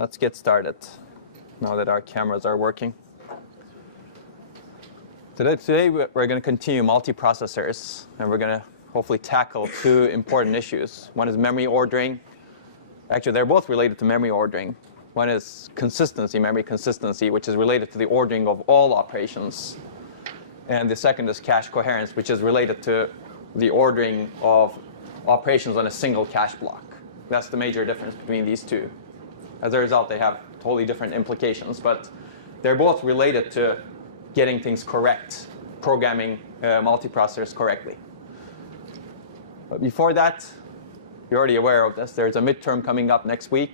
let's get started now that our cameras are working. Today we're going to continue multiprocessors, and we're going to hopefully tackle two important issues. One is memory ordering. Actually, they're both related to memory ordering. One is consistency, memory consistency, which is related to the ordering of all operations. And the second is cache coherence, which is related to the ordering of operations on a single cache block. That's the major difference between these two. As a result, they have totally different implications, but they're both related to getting things correct, programming multiprocessors correctly. But before that, you're already aware of this. There's a midterm coming up next week,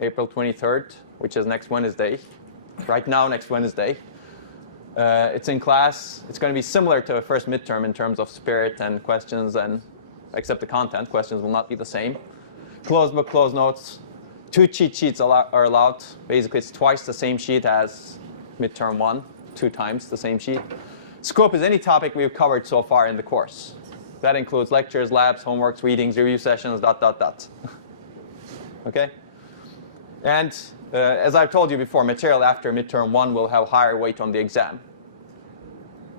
April 23rd, which is next Wednesday. Right now, next Wednesday. It's in class. It's going to be similar to a first midterm in terms of spirit and questions, and except the content. Questions will not be the same. Closed book, closed notes. 2 cheat sheets are allowed. Basically, it's twice the same sheet as midterm 1, 2 times the same sheet. Scope is any topic we've covered so far in the course. That includes lectures, labs, homeworks, readings, review sessions, ... OK? And as I've told you before, material after midterm 1 will have higher weight on the exam.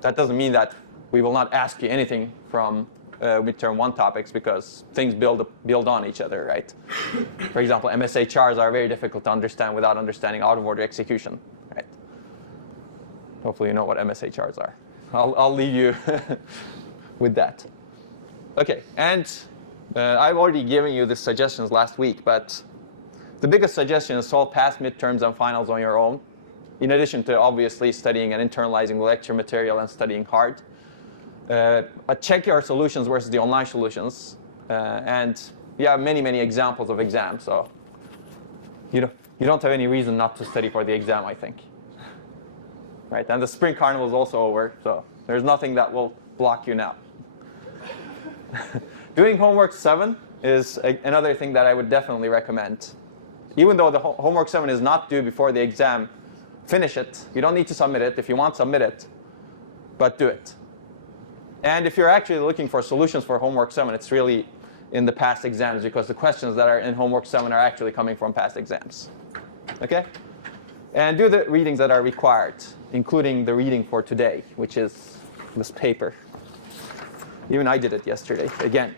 That doesn't mean that we will not ask you anything from midterm 1 topics, because things build on each other, right? For example, MSHRs are very difficult to understand without understanding out-of-order execution, right? Hopefully you know what MSHRs are. I'll leave you with that. OK, and I've already given you the suggestions last week, but the biggest suggestion is solve past midterms and finals on your own, in addition to obviously studying and internalizing the lecture material and studying hard. Check your solutions versus the online solutions. And you have many, many examples of exams. So you don't have any reason not to study for the exam, I think. Right? And the spring carnival is also over. So there's nothing that will block you now. Doing homework 7 is another thing that I would definitely recommend. Even though the homework 7 is not due before the exam, finish it. You don't need to submit it. If you want, submit it. But do it. And if you're actually looking for solutions for homework 7, it's really in the past exams, because the questions that are in homework 7 are actually coming from past exams. OK? And do the readings that are required, including the reading for today, which is this paper. Even I did it yesterday, again,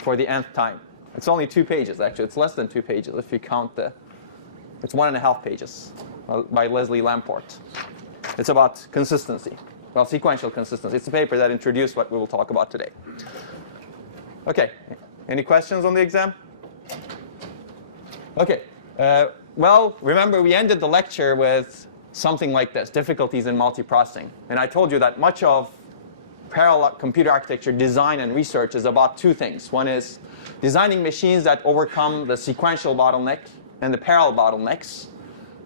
for the nth time. It's only 2 pages, actually. It's less than 2 pages if you count the. It's 1.5 pages by Leslie Lamport. It's about consistency. Well, sequential consistency. It's a paper that introduced what we will talk about today. OK, any questions on the exam? OK, well, remember we ended the lecture with something like this, difficulties in multiprocessing. And I told you that much of parallel computer architecture design and research is about 2 things. One is designing machines that overcome the sequential bottleneck and the parallel bottlenecks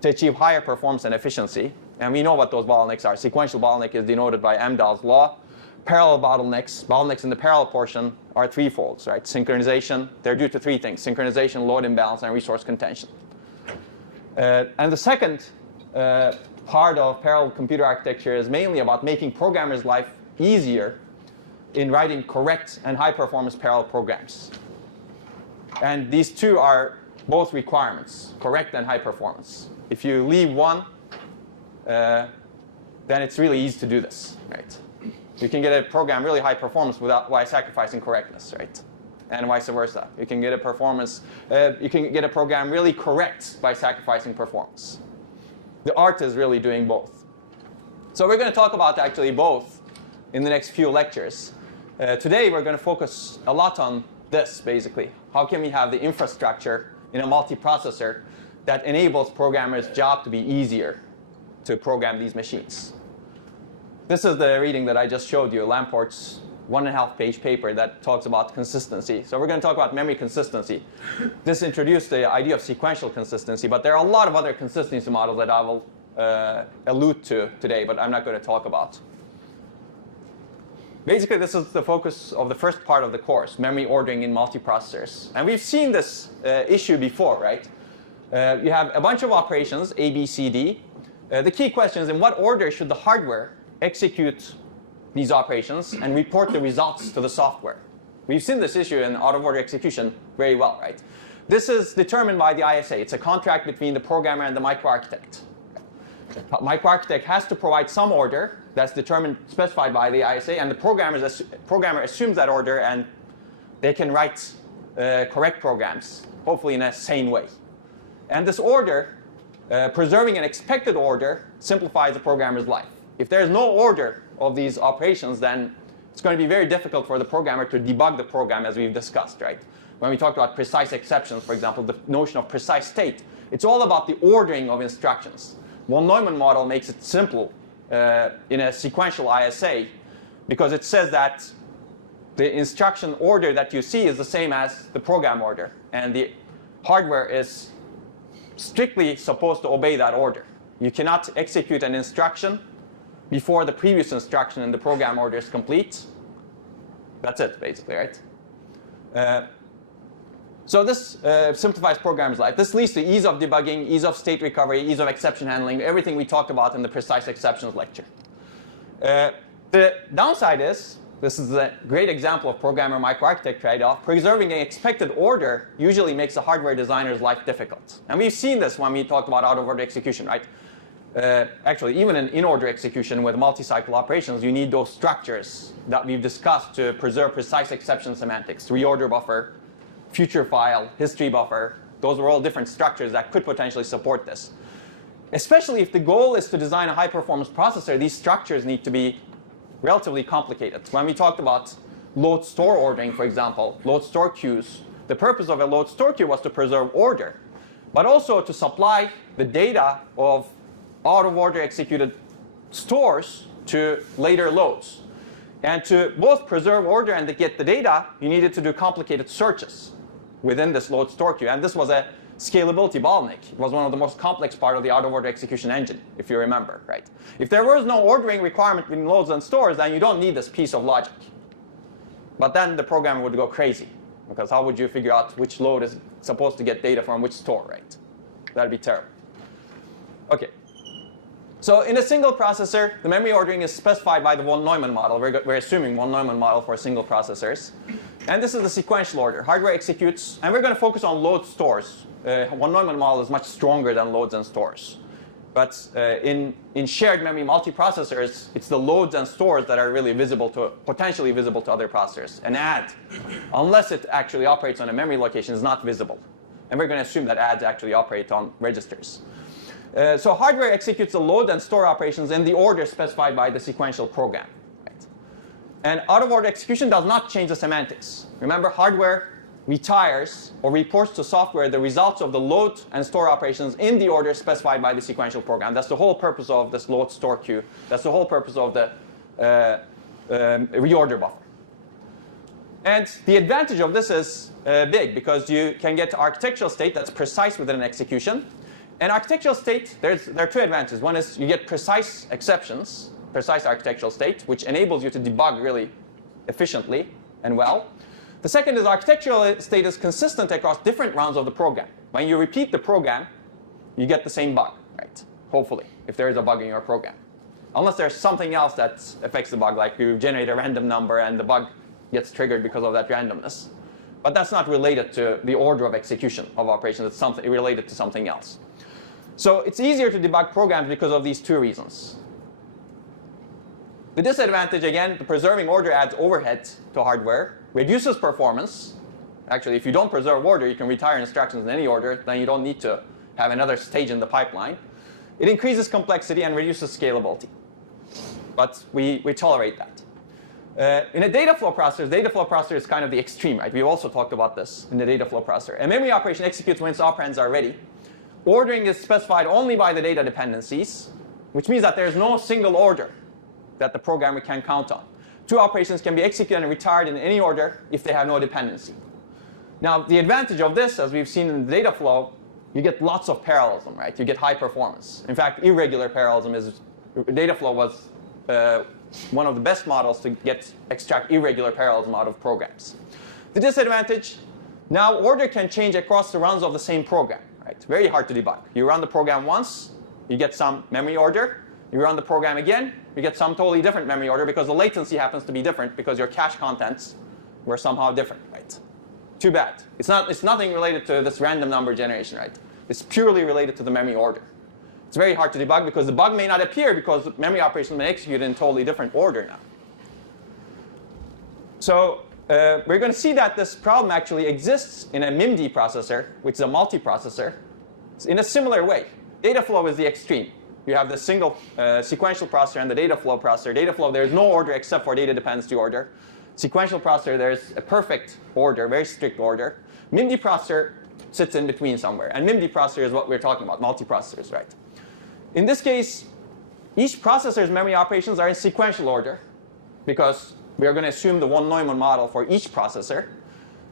to achieve higher performance and efficiency. And we know what those bottlenecks are. Sequential bottleneck is denoted by Amdahl's law. Parallel bottlenecks in the parallel portion are threefolds, right? Synchronization, they're due to 3 things: synchronization, load imbalance, and resource contention. And the second part of parallel computer architecture is mainly about making programmers' life easier in writing correct and high-performance parallel programs. And these 2 are both requirements, correct and high performance. If you leave one, then it's really easy to do this, right? You can get a program really high performance while sacrificing correctness, right? And vice versa. You can get a program really correct by sacrificing performance. The art is really doing both. So we're going to talk about actually both in the next few lectures. Today we're going to focus a lot on this, basically. How can we have the infrastructure in a multiprocessor that enables programmers' job to be easier to program these machines? This is the reading that I just showed you, Lamport's 1.5-page paper that talks about consistency. So we're going to talk about memory consistency. This introduced the idea of sequential consistency, but there are a lot of other consistency models that I will allude to today, but I'm not going to talk about. Basically, this is the focus of the first part of the course, memory ordering in multiprocessors. And we've seen this issue before, right? You have a bunch of operations, A, B, C, D. The key question is, in what order should the hardware execute these operations and report the results to the software? We've seen this issue in out-of-order execution very well, right? This is determined by the ISA. It's a contract between the programmer and the microarchitect. The microarchitect has to provide some order that's determined, specified by the ISA, and the programmer assumes that order, and they can write correct programs, hopefully in a sane way. And this order, preserving an expected order, simplifies the programmer's life. If there's no order of these operations, then it's going to be very difficult for the programmer to debug the program, as we've discussed, right? When we talked about precise exceptions, for example, the notion of precise state, it's all about the ordering of instructions. Von Neumann model makes it simple in a sequential ISA because it says that the instruction order that you see is the same as the program order, and the hardware is strictly supposed to obey that order. You cannot execute an instruction before the previous instruction in the program order is complete. That's it, basically, right? So this simplifies programmer's life. This leads to ease of debugging, ease of state recovery, ease of exception handling, everything we talked about in the precise exceptions lecture. The downside is, this is a great example of programmer microarchitect trade-off. Preserving an expected order usually makes a hardware designer's life difficult. And we've seen this when we talked about out-of-order execution, right? Actually, even in order execution with multi-cycle operations, you need those structures that we've discussed to preserve precise exception semantics, reorder buffer, future file, history buffer. Those are all different structures that could potentially support this. Especially if the goal is to design a high-performance processor, these structures need to be relatively complicated. When we talked about load store ordering, for example, load store queues, the purpose of a load store queue was to preserve order, but also to supply the data of out-of-order executed stores to later loads. And to both preserve order and to get the data, you needed to do complicated searches within this load store queue. And this was a scalability bottleneck. It was one of the most complex part of the out-of-order execution engine, if you remember, right? If there was no ordering requirement between loads and stores, then you don't need this piece of logic. But then the programmer would go crazy, because how would you figure out which load is supposed to get data from which store, right? That'd be terrible. Okay. So in a single processor, the memory ordering is specified by the von Neumann model. We're assuming von Neumann model for single processors. And this is the sequential order. Hardware executes, and we're going to focus on load stores. Von Neumann model is much stronger than loads and stores. But in shared memory multiprocessors, it's the loads and stores that are really visible to, potentially visible to other processors. An add, unless it actually operates on a memory location, is not visible. And we're going to assume that adds actually operate on registers. So hardware executes the load and store operations in the order specified by the sequential program. Right? And out-of-order execution does not change the semantics. Remember, hardware retires or reports to software the results of the load and store operations in the order specified by the sequential program. That's the whole purpose of this load store queue. That's the whole purpose of the reorder buffer. And the advantage of this is big, because you can get architectural state that's precise within an execution. And architectural state, there are two advantages. One is you get precise exceptions, precise architectural state, which enables you to debug really efficiently and well. The second is architectural state is consistent across different rounds of the program. When you repeat the program, you get the same bug, right? Hopefully, if there is a bug in your program. Unless there's something else that affects the bug, like you generate a random number and the bug gets triggered because of that randomness. But that's not related to the order of execution of operations. It's something related to something else. So it's easier to debug programs because of these two reasons. The disadvantage, again, the preserving order adds overhead to hardware, reduces performance. Actually, if you don't preserve order, you can retire instructions in any order. Then you don't need to have another stage in the pipeline. It increases complexity and reduces scalability. But we tolerate that. In a Dataflow processor is kind of the extreme, right? We've also talked about this in the Dataflow processor. A memory operation executes when its operands are ready. Ordering is specified only by the data dependencies, which means that there's no single order that the programmer can count on. Two operations can be executed and retired in any order if they have no dependency. Now, the advantage of this, as we've seen in the data flow, you get lots of parallelism, right? You get high performance. In fact, irregular parallelism is, Dataflow was one of the best models to extract irregular parallelism out of programs. The disadvantage, now order can change across the runs of the same program. Right? Very hard to debug. You run the program once, you get some memory order. You run the program again, you get some totally different memory order because the latency happens to be different because your cache contents were somehow different. Right? too bad. It's nothing related to this random number generation, right? It's purely related to the memory order. It's very hard to debug because the bug may not appear because the memory operations may execute in a totally different order now. So we're going to see that this problem actually exists in a MIMD processor, which is a multiprocessor, in a similar way. Dataflow is the extreme. You have the single sequential processor and the dataflow processor. Dataflow, there's no order except for data dependency order. Sequential processor, there's a perfect order, very strict order. MIMD processor sits in between somewhere. And MIMD processor is what we're talking about, multiprocessors, right? In this case, each processor's memory operations are in sequential order because we are going to assume the one Neumann model for each processor.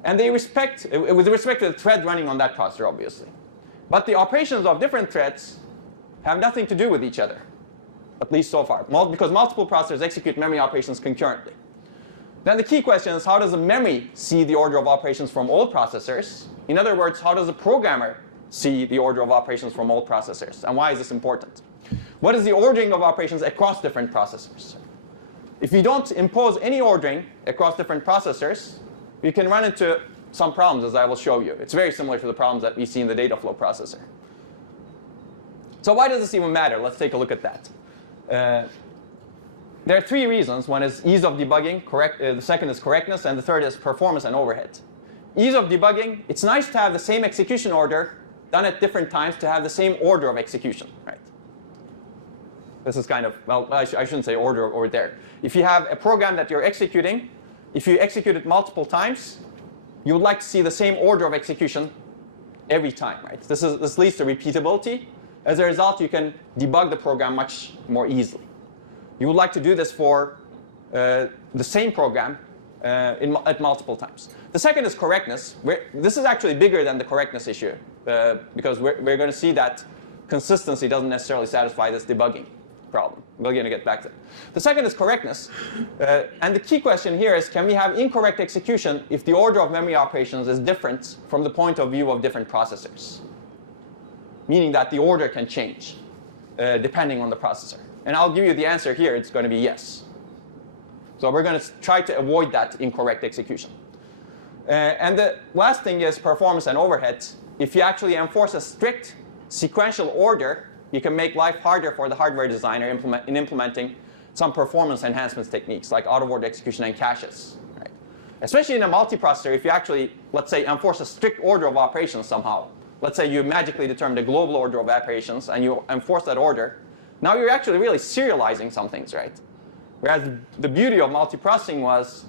And they respect, with respect to the thread running on that processor, obviously. But the operations of different threads have nothing to do with each other, at least so far, because multiple processors execute memory operations concurrently. Then the key question is, how does the memory see the order of operations from all processors? In other words, how does the programmer see the order of operations from all processors? And why is this important? What is the ordering of operations across different processors? If you don't impose any ordering across different processors, you can run into some problems, as I will show you. It's very similar to the problems that we see in the Dataflow processor. So why does this even matter? Let's take a look at that. There are three reasons. One is ease of debugging, the second is correctness, and the third is performance and overhead. Ease of debugging, it's nice to have the same execution order done at different times to have the same order of execution, right? This is kind of, well, I shouldn't say order over there. If you have a program that you're executing, if you execute it multiple times, you would like to see the same order of execution every time, right? This leads to repeatability. As a result, you can debug the program much more easily. You would like to do this for the same program at multiple times. The second is correctness. This is actually bigger than the correctness issue because we're going to see that consistency doesn't necessarily satisfy this debugging problem. We're going to get back to it. The second is correctness. And the key question here is, can we have incorrect execution if the order of memory operations is different from the point of view of different processors? Meaning that the order can change depending on the processor. And I'll give you the answer here. It's going to be yes. So we're going to try to avoid that incorrect execution. And the last thing is performance and overhead. If you actually enforce a strict sequential order, you can make life harder for the hardware designer in implementing some performance enhancements techniques like out-of-order execution and caches. Right? Especially in a multiprocessor, if you actually, let's say, enforce a strict order of operations somehow. Let's say you magically determine the global order of operations and you enforce that order. Now you're actually really serializing some things, right? Whereas the beauty of multiprocessing was,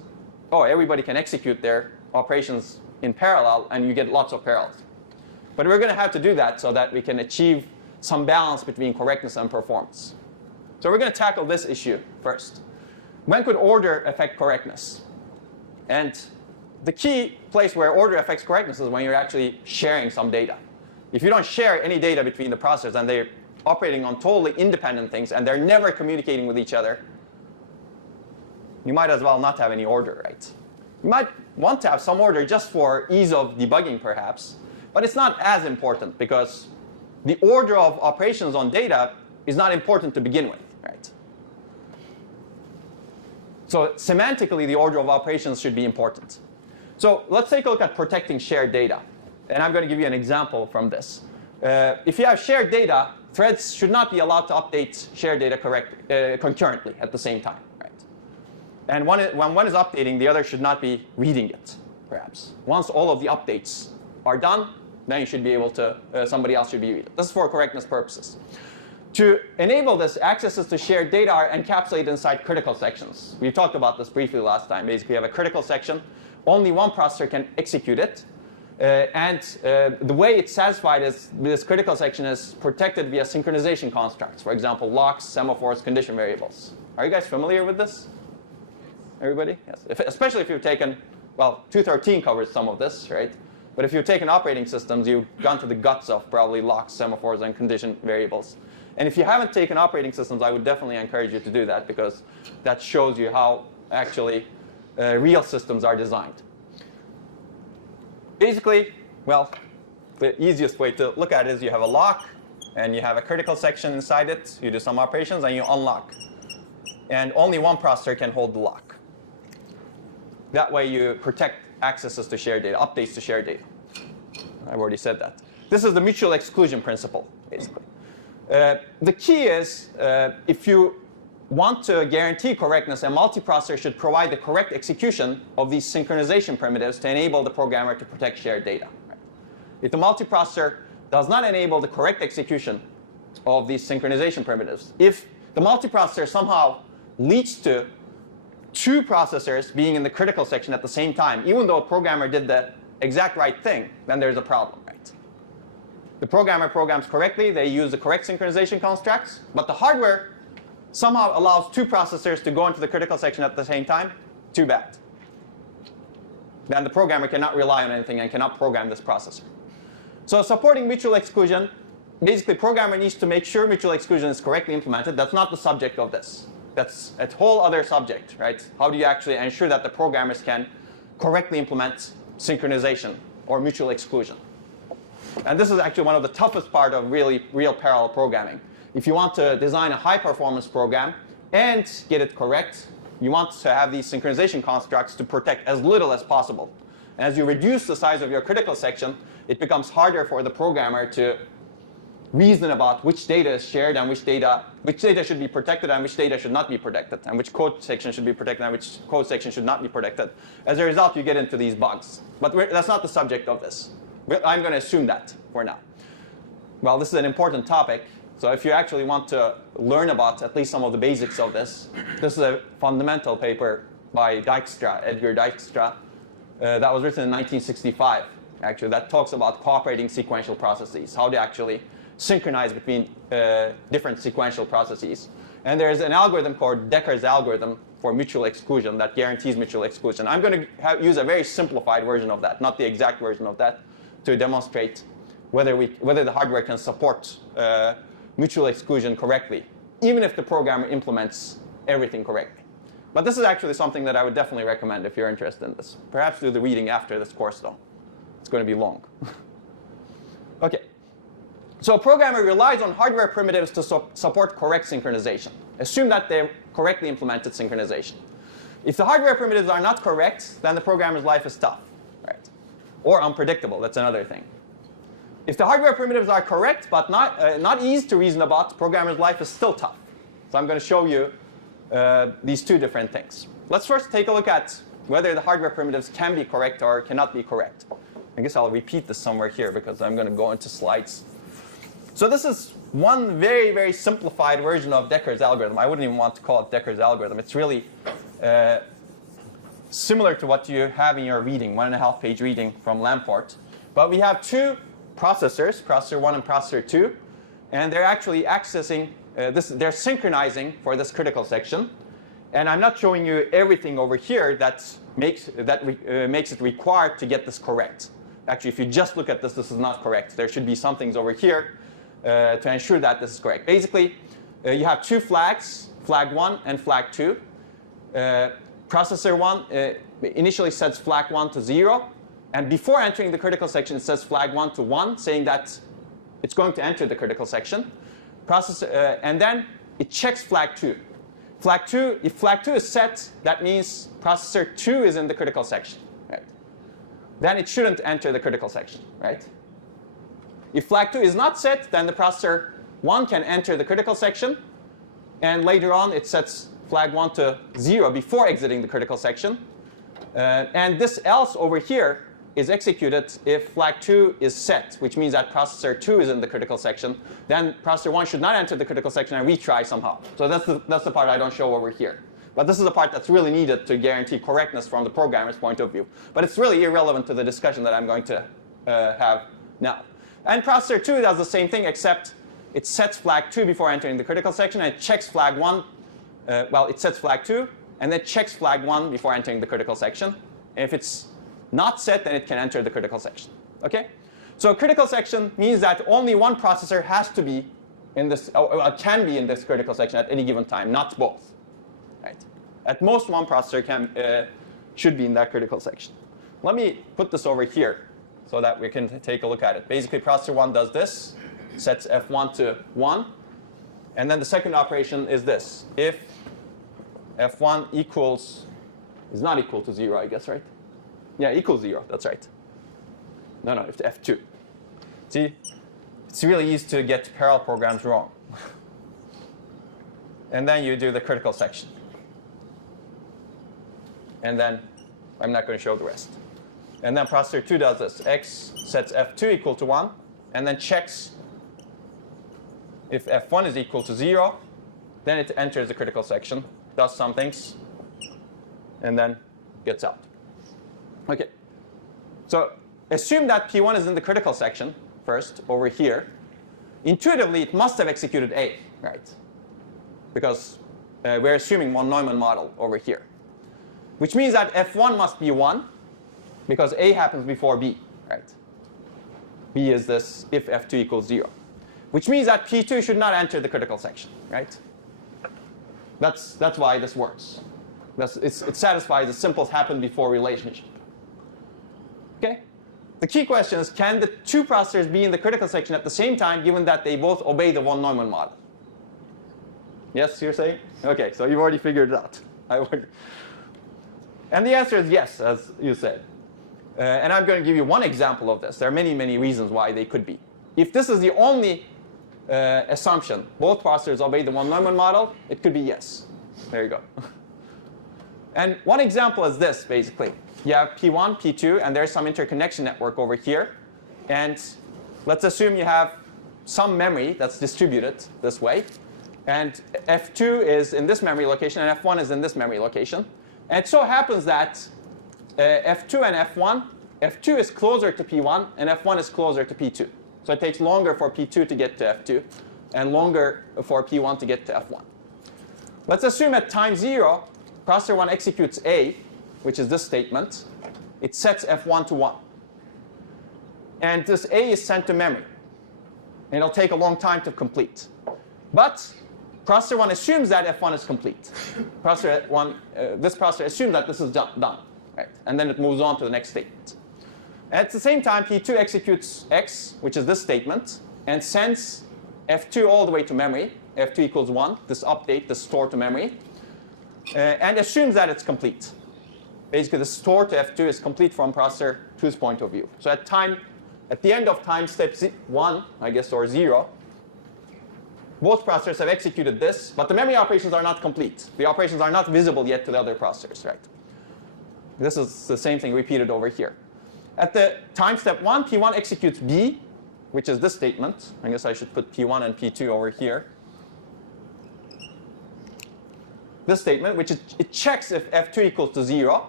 oh, everybody can execute their operations in parallel and you get lots of parallels. But we're going to have to do that so that we can achieve some balance between correctness and performance. So we're going to tackle this issue first. When could order affect correctness? And the key place where order affects correctness is when you're actually sharing some data. If you don't share any data between the processors and they're operating on totally independent things and they're never communicating with each other, you might as well not have any order, right? You might want to have some order just for ease of debugging, perhaps, but it's not as important because the order of operations on data is not important to begin with, right? So semantically, the order of operations should be important. So let's take a look at protecting shared data. And I'm going to give you an example from this. If you have shared data, threads should not be allowed to update shared data concurrently at the same time. Right? And when one is updating, the other should not be reading it, perhaps. Once all of the updates are done, then you should be able to, somebody else should be reading it. This is for correctness purposes. To enable this, accesses to shared data are encapsulated inside critical sections. We talked about this briefly last time. Basically, you have a critical section. Only one processor can execute it. The way it's satisfied is this critical section is protected via synchronization constructs. For example, locks, semaphores, condition variables. Are you guys familiar with this? Everybody? Yes. Especially if you've taken, well, 213 covers some of this, right? But if you've taken operating systems, you've gone to the guts of probably locks, semaphores, and condition variables. And if you haven't taken operating systems, I would definitely encourage you to do that because that shows you how actually real systems are designed. Basically, well, the easiest way to look at it is you have a lock and you have a critical section inside it. You do some operations and you unlock. And only one processor can hold the lock. That way you protect accesses to shared data, updates to shared data. I've already said that. This is the mutual exclusion principle, basically. The key is if you want to guarantee correctness, a multiprocessor should provide the correct execution of these synchronization primitives to enable the programmer to protect shared data. Right? If the multiprocessor does not enable the correct execution of these synchronization primitives, if the multiprocessor somehow leads to two processors being in the critical section at the same time, even though a programmer did the exact right thing, then there's a problem, right? The programmer programs correctly, they use the correct synchronization constructs, but the hardware somehow allows two processors to go into the critical section at the same time. Too bad. Then the programmer cannot rely on anything and cannot program this processor. So supporting mutual exclusion, basically programmer needs to make sure mutual exclusion is correctly implemented. That's not the subject of this. That's a whole other subject, right? How do you actually ensure that the programmers can correctly implement synchronization or mutual exclusion? And this is actually one of the toughest part of real parallel programming. If you want to design a high performance program and get it correct, you want to have these synchronization constructs to protect as little as possible. And as you reduce the size of your critical section, it becomes harder for the programmer to reason about which data is shared and which data should be protected and which data should not be protected, and which code section should be protected and which code section should not be protected. As a result, you get into these bugs. But that's not the subject of this. I'm going to assume that for now. Well, this is an important topic. So if you actually want to learn about at least some of the basics of this, this is a fundamental paper by Edgar Dijkstra, that was written in 1965, actually, that talks about cooperating sequential processes, how to actually synchronize between different sequential processes. And there's an algorithm called Decker's algorithm for mutual exclusion that guarantees mutual exclusion. I'm going to use a very simplified version of that, not the exact version of that, to demonstrate whether the hardware can support mutual exclusion correctly, even if the programmer implements everything correctly. But this is actually something that I would definitely recommend if you're interested in this. Perhaps do the reading after this course, though. It's going to be long. OK. So a programmer relies on hardware primitives to support correct synchronization. Assume that they've correctly implemented synchronization. If the hardware primitives are not correct, then the programmer's life is tough, right? Or unpredictable. That's another thing. If the hardware primitives are correct but not easy to reason about, the programmer's life is still tough. So I'm going to show you these two different things. Let's first take a look at whether the hardware primitives can be correct or cannot be correct. I guess I'll repeat this somewhere here because I'm going to go into slides. So this is one very, very simplified version of Decker's algorithm. I wouldn't even want to call it Decker's algorithm. It's really similar to what you have in your reading, 1.5-page reading from Lamport. But we have two processors, processor 1 and processor 2. And they're actually accessing they're synchronizing for this critical section. And I'm not showing you everything over here that makes it required to get this correct. Actually, if you just look at this, this is not correct. There should be some things over here to ensure that this is correct. Basically, you have two flags, flag 1 and flag 2. Processor 1 initially sets flag 1 to 0. And before entering the critical section, it sets flag 1 to 1, saying that it's going to enter the critical section. And then it checks flag 2. Flag 2, if flag 2 is set, that means processor 2 is in the critical section. Right? Then it shouldn't enter the critical section. Right? If flag 2 is not set, then the processor 1 can enter the critical section. And later on, it sets flag 1 to 0 before exiting the critical section. And this else over here is executed if flag 2 is set, which means that processor 2 is in the critical section. Then processor 1 should not enter the critical section and retry somehow. So that's the part I don't show over here. But this is the part that's really needed to guarantee correctness from the programmer's point of view. But it's really irrelevant to the discussion that I'm going to have now. And processor 2 does the same thing, except it sets flag 2 before entering the critical section, and it checks flag 1. Well, it sets flag 2, and then checks flag 1 before entering the critical section. And if it's not set, then it can enter the critical section. Okay? So a critical section means that only one processor has to be in this, or can be in this critical section at any given time, not both. Right? At most, one processor should be in that critical section. Let me put this over here so that we can take a look at it. Basically, processor 1 does this, sets F1 to 1. And then the second operation is this. If F1 is not equal to 0, I guess, right? Yeah, equals 0. That's right. No, it's F2. See, it's really easy to get parallel programs wrong. And then you do the critical section. And then I'm not going to show the rest. And then processor 2 does this. X sets F2 equal to 1, and then checks if F1 is equal to 0. Then it enters the critical section, does some things, and then gets out. OK. So assume that P1 is in the critical section first, over here. Intuitively, it must have executed A, right? Because we're assuming one Neumann model over here. Which means that F1 must be 1, because A happens before B, right? B is this if F2 equals 0. Which means that P2 should not enter the critical section, right? That's why this works. It satisfies the simple happen before relationship. Okay? The key question is, can the two processors be in the critical section at the same time, given that they both obey the one Neumann model? Yes, you're saying? OK, so you've already figured it out. And the answer is yes, as you said. And I'm going to give you one example of this. There are many, many reasons why they could be. If this is the only assumption, both processors obey the one Neumann model, it could be yes. There you go. And one example is this, basically. You have P1, P2, and there's some interconnection network over here. And let's assume you have some memory that's distributed this way. And F2 is in this memory location, and F1 is in this memory location. And it so happens that F2 and F1, F2 is closer to P1, and F1 is closer to P2. So it takes longer for P2 to get to F2, and longer for P1 to get to F1. Let's assume at time 0, processor 1 executes A, which is this statement. It sets F1 to 1. And this A is sent to memory. And it'll take a long time to complete. But processor 1 assumes that F1 is complete. This processor assumes that this is done. Right? And then it moves on to the next statement. At the same time, P2 executes X, which is this statement, and sends F2 all the way to memory. F2 equals 1, this update, this store to memory, and assumes that it's complete. Basically, the store to F2 is complete from processor 2's point of view. So at the end of time step 1, I guess, or 0, both processors have executed this, but the memory operations are not complete. The operations are not visible yet to the other processors, right? This is the same thing repeated over here. At the time step 1, P1 executes B, which is this statement. I guess I should put P1 and P2 over here. This statement, which it checks if F2 equals to 0.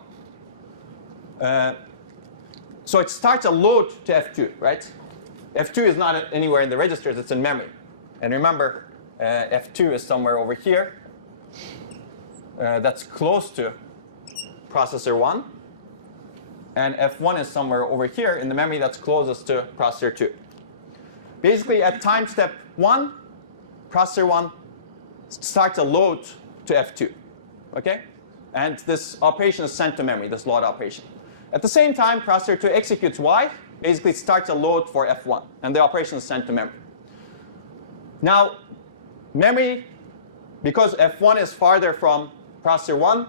So it starts a load to F2, right? F2 is not anywhere in the registers, it's in memory. And remember, F2 is somewhere over here. That's close to processor 1. And F1 is somewhere over here in the memory that's closest to processor 2. Basically, at time step 1, processor 1 starts a load to F2. Okay? And this operation is sent to memory, this load operation. At the same time, processor 2 executes Y, basically starts a load for F1. And the operation is sent to memory. Now, memory, because F1 is farther from processor 1,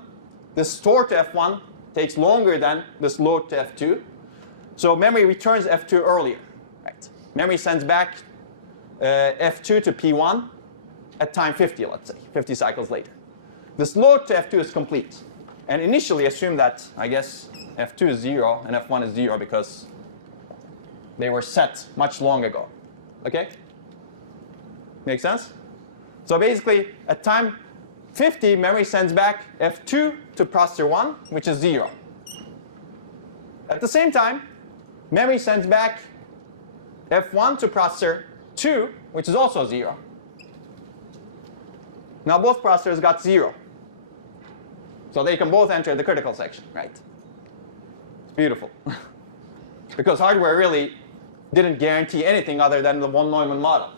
this store to F1 takes longer than this load to F2. So memory returns F2 earlier. Right? Memory sends back F2 to P1 at time 50, let's say, 50 cycles later. This load to F2 is complete. And initially assume that, I guess, F2 is 0 and F1 is 0 because they were set much long ago. OK? Make sense? So basically, at time 50, memory sends back F2 to processor 1, which is 0. At the same time, memory sends back F1 to processor 2, which is also 0. Now both processors got 0. So they can both enter the critical section, right? It's beautiful. Because hardware really didn't guarantee anything other than the one Neumann model.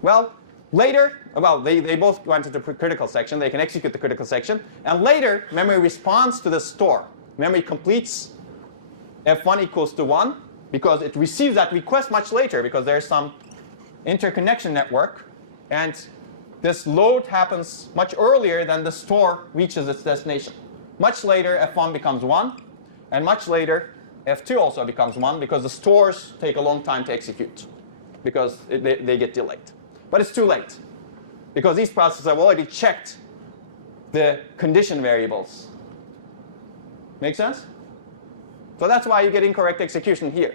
Well, later, they both went into the critical section. They can execute the critical section. And later, memory responds to the store. Memory completes F1 equals to 1 because it receives that request much later because there's some interconnection network. And this load happens much earlier than the store reaches its destination. Much later, F1 becomes 1. And much later, F2 also becomes 1 because the stores take a long time to execute because they get delayed. But it's too late because these processes have already checked the condition variables. Make sense? So that's why you get incorrect execution here.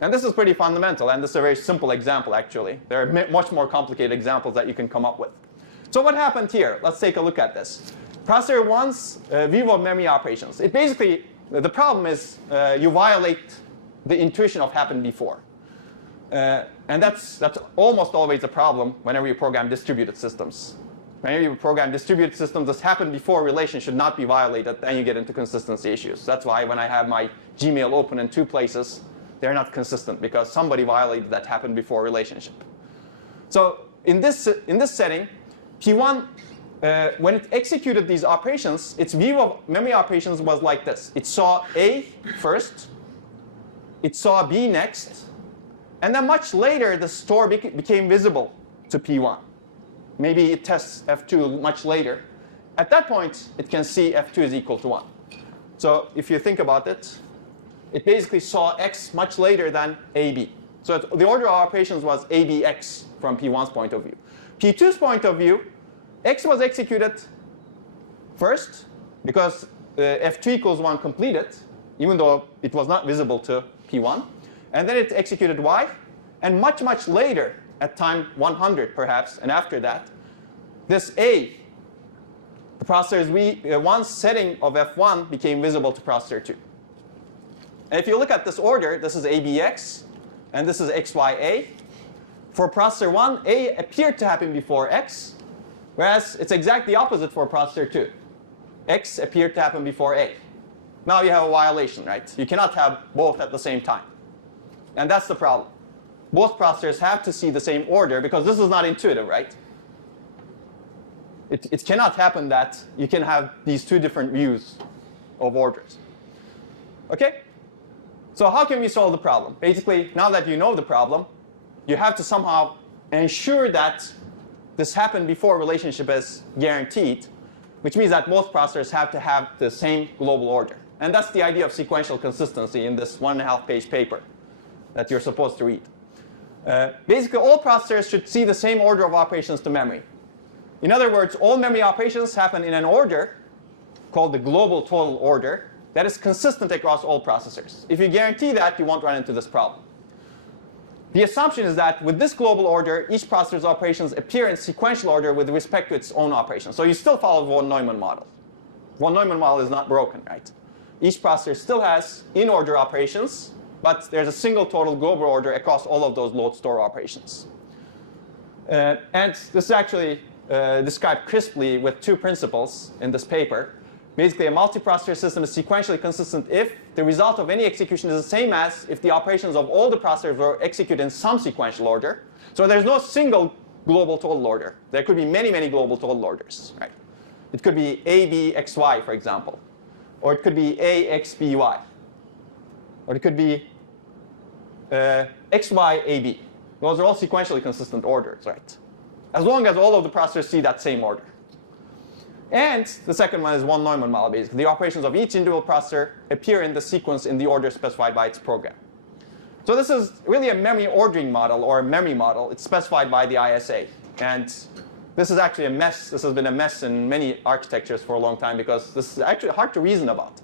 And this is pretty fundamental, and this is a very simple example, actually. There are much more complicated examples that you can come up with. So what happened here? Let's take a look at this. Processor 1's view of memory operations. It basically, the problem is you violate the intuition of happened before. And that's almost always a problem whenever you program distributed systems. Whenever you program distributed systems, this happened before relation should not be violated, and you get into consistency issues. That's why when I have my Gmail open in 2 places, they're not consistent because somebody violated that happened before relationship. So in this setting, P1, when it executed these operations, its view of memory operations was like this. It saw A first, it saw B next, and then much later the store became visible to P1. Maybe it tests F2 much later. At that point, it can see F2 is equal to 1. So if you think about it, it basically saw X much later than AB. So the order of operations was ABX from P1's point of view. P2's point of view, X was executed first because F2 equals 1 completed, even though it was not visible to P1. And then it executed Y. And much, much later, at time 100 perhaps, and after that, this A, the processor's V1's setting of F1 became visible to processor 2. And if you look at this order, this is ABX, and this is XYA. For processor 1, A appeared to happen before X, whereas it's exactly the opposite for processor 2. X appeared to happen before A. Now you have a violation, right? You cannot have both at the same time. And that's the problem. Both processors have to see the same order because this is not intuitive, right? It cannot happen that you can have these 2 different views of orders. Okay? So how can we solve the problem? Basically, now that you know the problem, you have to somehow ensure that this happened before relationship is guaranteed, which means that both processors have to have the same global order. And that's the idea of sequential consistency in this 1.5-page paper that you're supposed to read. Basically, all processors should see the same order of operations to memory. In other words, all memory operations happen in an order called the global total order that is consistent across all processors. If you guarantee that, you won't run into this problem. The assumption is that with this global order, each processor's operations appear in sequential order with respect to its own operations. So you still follow the von Neumann model. Von Neumann model is not broken, right? Each processor still has in-order operations, but there's a single total global order across all of those load store operations. And this is actually described crisply with 2 principles in this paper. Basically, a multiprocessor system is sequentially consistent if the result of any execution is the same as if the operations of all the processors were executed in some sequential order. So there's no single global total order. There could be many, many global total orders, right? It could be A, B, X, Y, for example. Or it could be A, X, B, Y. Or it could be X, Y, A, B. Those are all sequentially consistent orders, right? As long as all of the processors see that same order. And the second one is von Neumann model, basically. The operations of each individual processor appear in the sequence in the order specified by its program. So this is really a memory ordering model or a memory model. It's specified by the ISA. And this is actually a mess. This has been a mess in many architectures for a long time because this is actually hard to reason about.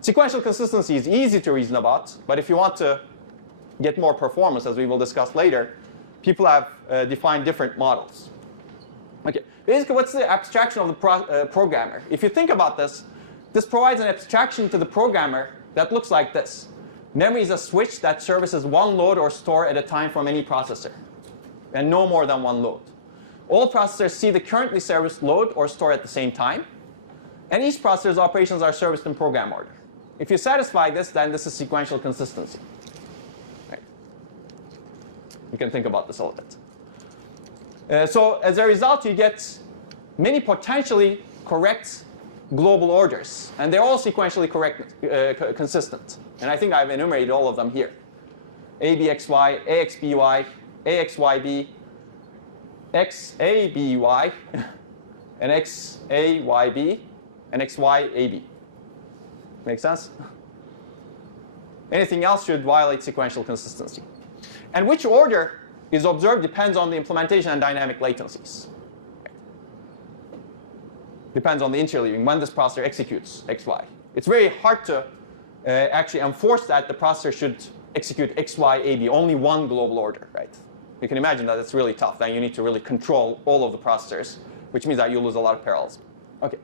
Sequential consistency is easy to reason about, but if you want to get more performance, as we will discuss later, people have defined different models. Okay, basically, what's the abstraction of the programmer? If you think about this, this provides an abstraction to the programmer that looks like this. Memory is a switch that services one load or store at a time from any processor, and no more than one load. All processors see the currently serviced load or store at the same time, and each processor's operations are serviced in program order. If you satisfy this, then this is sequential consistency. Right. You can think about this a little bit. So as a result, you get many potentially correct global orders. And they're all sequentially consistent. And I think I've enumerated all of them here. ABXY, AXBY, AXYB, XABY, and XAYB, and XYAB. Make sense? Anything else should violate sequential consistency. And which order is observed depends on the implementation and dynamic latencies. Depends on the interleaving, when this processor executes XY. It's very hard to actually enforce that the processor should execute XY, AB, only one global order, right? You can imagine that it's really tough. Then you need to really control all of the processors, which means that you lose a lot of parallelism. Okay.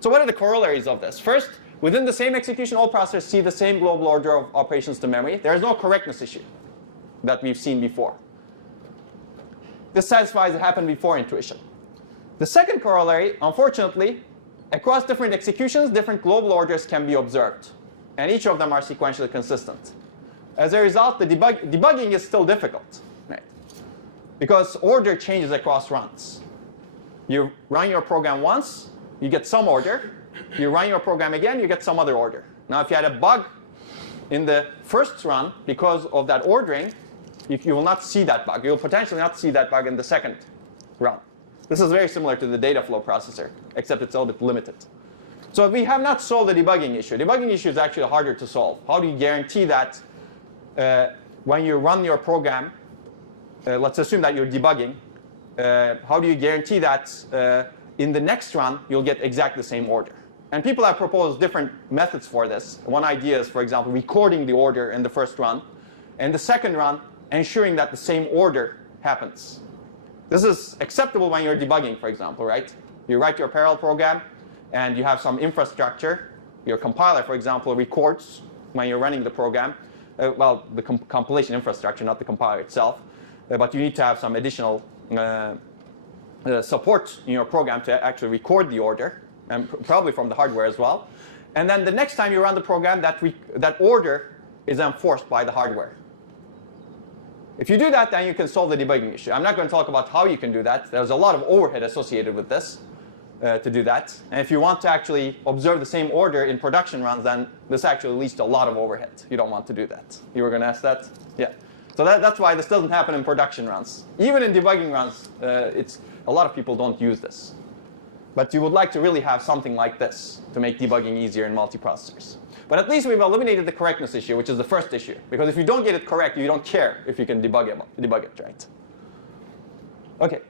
So what are the corollaries of this? First, within the same execution, all processors see the same global order of operations to memory. There is no correctness issue that we've seen before. This satisfies the happened before intuition. The second corollary, unfortunately, across different executions, different global orders can be observed. And each of them are sequentially consistent. As a result, the debugging is still difficult, right? Because order changes across runs. You run your program once, you get some order. You run your program again, you get some other order. Now, if you had a bug in the first run because of that ordering, you will not see that bug. You will potentially not see that bug in the second run. This is very similar to the Dataflow processor, except it's a little bit limited. So we have not solved the debugging issue. Debugging issue is actually harder to solve. How do you guarantee that when you run your program, let's assume that you're debugging, how do you guarantee that in the next run you'll get exactly the same order? And people have proposed different methods for this. One idea is, for example, recording the order in the first run, and the second run, ensuring that the same order happens. This is acceptable when you're debugging, for example, right? You write your parallel program, and you have some infrastructure. Your compiler, for example, records when you're running the program. Well, the compilation infrastructure, not the compiler itself. But you need to have some additional support in your program to actually record the order, and probably from the hardware as well. And then the next time you run the program, that order is enforced by the hardware. If you do that, then you can solve the debugging issue. I'm not going to talk about how you can do that. There's a lot of overhead associated with this to do that. And if you want to actually observe the same order in production runs, then this actually leads to a lot of overhead. You don't want to do that. You were going to ask that? Yeah. So that's why this doesn't happen in production runs. Even in debugging runs, a lot of people don't use this. But you would like to really have something like this to make debugging easier in multiprocessors. But at least we've eliminated the correctness issue, which is the first issue. Because if you don't get it correct, you don't care if you can debug it, right? OK.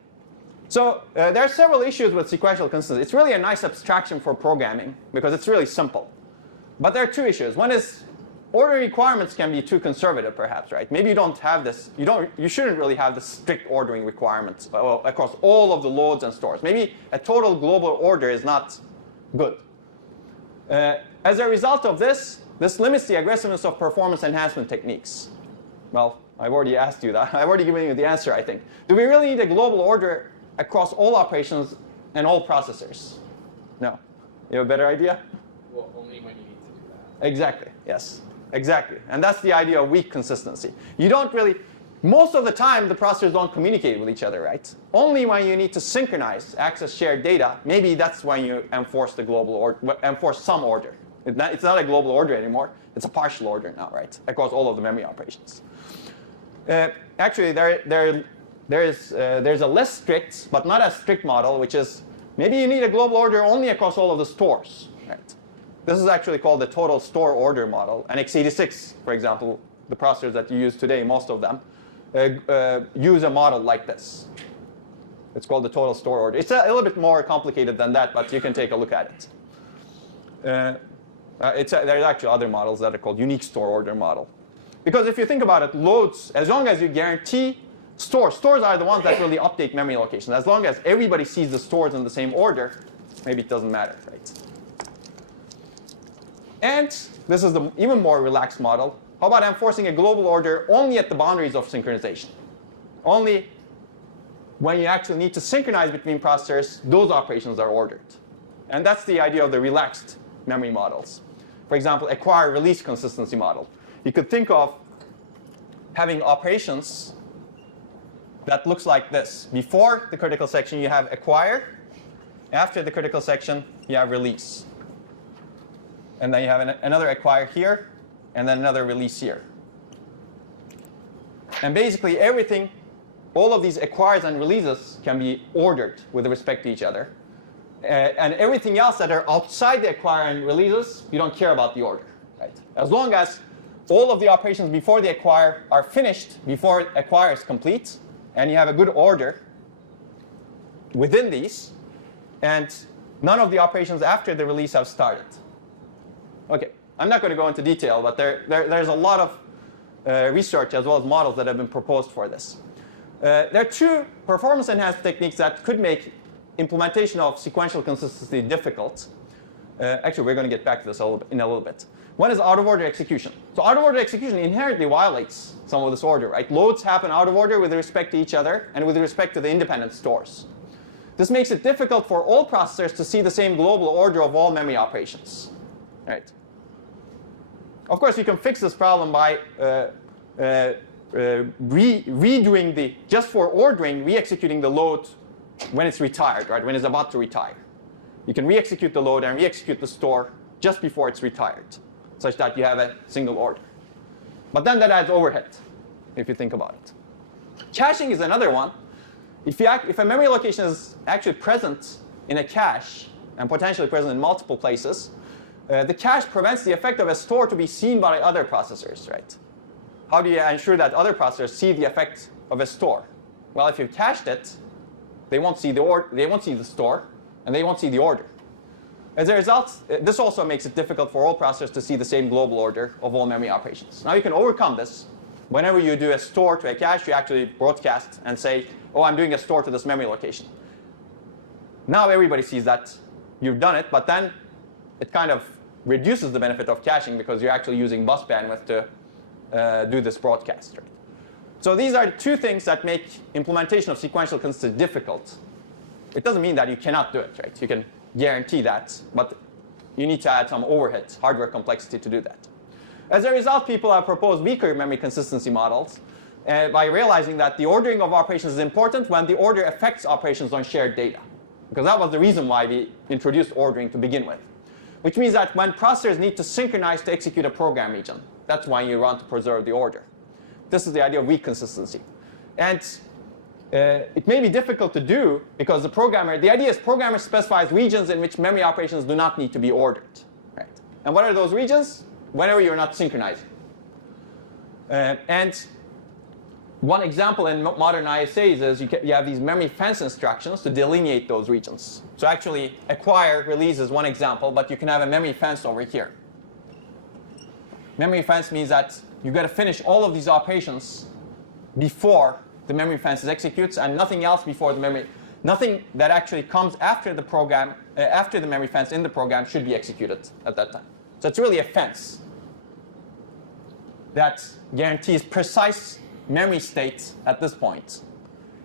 So there are several issues with sequential consistency. It's really a nice abstraction for programming, because it's really simple. But there are two issues. One is ordering requirements can be too conservative, perhaps, right? Maybe you don't have this. You shouldn't really have the strict ordering requirements across all of the loads and stores. Maybe a total global order is not good. As a result of this limits the aggressiveness of performance enhancement techniques. Well, I've already asked you that. I've already given you the answer, I think. Do we really need a global order across all operations and all processors? No. You have a better idea? Well, only when you need to do that. Exactly. Yes. Exactly. And that's the idea of weak consistency. You don't really, most of the time, the processors don't communicate with each other, right? Only when you need to synchronize, access shared data, maybe that's when you enforce the global order, enforce some order. It's not a global order anymore. It's a partial order now, right? Across all of the memory operations. Actually, there's a less strict, but not as strict model, which is maybe you need a global order only across all of the stores, right? This is actually called the total store order model. And x86, for example, the processors that you use today, most of them, use a model like this. It's called the total store order. It's a little bit more complicated than that, but you can take a look at it. There's actually other models that are called unique store order model. Because if you think about it, loads, as long as you guarantee stores are the ones that really update memory locations. As long as everybody sees the stores in the same order, maybe it doesn't matter, right? And this is the even more relaxed model. How about enforcing a global order only at the boundaries of synchronization? Only when you actually need to synchronize between processors, those operations are ordered. And that's the idea of the relaxed memory models. For example, acquire-release consistency model. You could think of having operations that looks like this. Before the critical section, you have acquire. After the critical section, you have release. And then you have another acquire here, and then another release here. And basically everything, all of these acquires and releases can be ordered with respect to each other. And everything else that are outside the acquire and releases, you don't care about the order. Right? As long as all of the operations before the acquire are finished before acquire is complete, and you have a good order within these, and none of the operations after the release have started. Okay, I'm not going to go into detail, but there's a lot of research as well as models that have been proposed for this. There are two performance enhanced techniques that could make implementation of sequential consistency difficult. Actually, we're going to get back to this in a little bit. One is out-of-order execution. So out-of-order execution inherently violates some of this order, right? Loads happen out of order with respect to each other and with respect to the independent stores. This makes it difficult for all processors to see the same global order of all memory operations, right? Of course, you can fix this problem by redoing just for ordering, re-executing the load when it's retired, right? When it's about to retire. You can re-execute the load and re-execute the store just before it's retired, such that you have a single order. But then that adds overhead, if you think about it. Caching is another one. If a memory location is actually present in a cache and potentially present in multiple places, the cache prevents the effect of a store to be seen by other processors, right? How do you ensure that other processors see the effect of a store? Well, if you've cached it, they won't see the store, and they won't see the order. As a result, this also makes it difficult for all processors to see the same global order of all memory operations. Now you can overcome this. Whenever you do a store to a cache, you actually broadcast and say, oh, I'm doing a store to this memory location. Now everybody sees that you've done it, but then it kind of reduces the benefit of caching because you're actually using bus bandwidth to do this broadcast. Right? So these are two things that make implementation of sequential consistency difficult. It doesn't mean that you cannot do it, right? You can guarantee that, but you need to add some overhead, hardware complexity to do that. As a result, people have proposed weaker memory consistency models by realizing that the ordering of operations is important when the order affects operations on shared data. Because that was the reason why we introduced ordering to begin with. Which means that when processors need to synchronize to execute a program region, that's why you want to preserve the order. This is the idea of weak consistency. And it may be difficult to do because the idea is programmer specifies regions in which memory operations do not need to be ordered. Right? And what are those regions? Whenever you're not synchronizing. And one example in modern ISAs is you have these memory fence instructions to delineate those regions. So actually, acquire, release is one example, but you can have a memory fence over here. Memory fence means that you've got to finish all of these operations before the memory fence executes, and nothing else before the memory, nothing that actually comes after the program, after the memory fence in the program should be executed at that time. So it's really a fence that guarantees precise memory state at this point.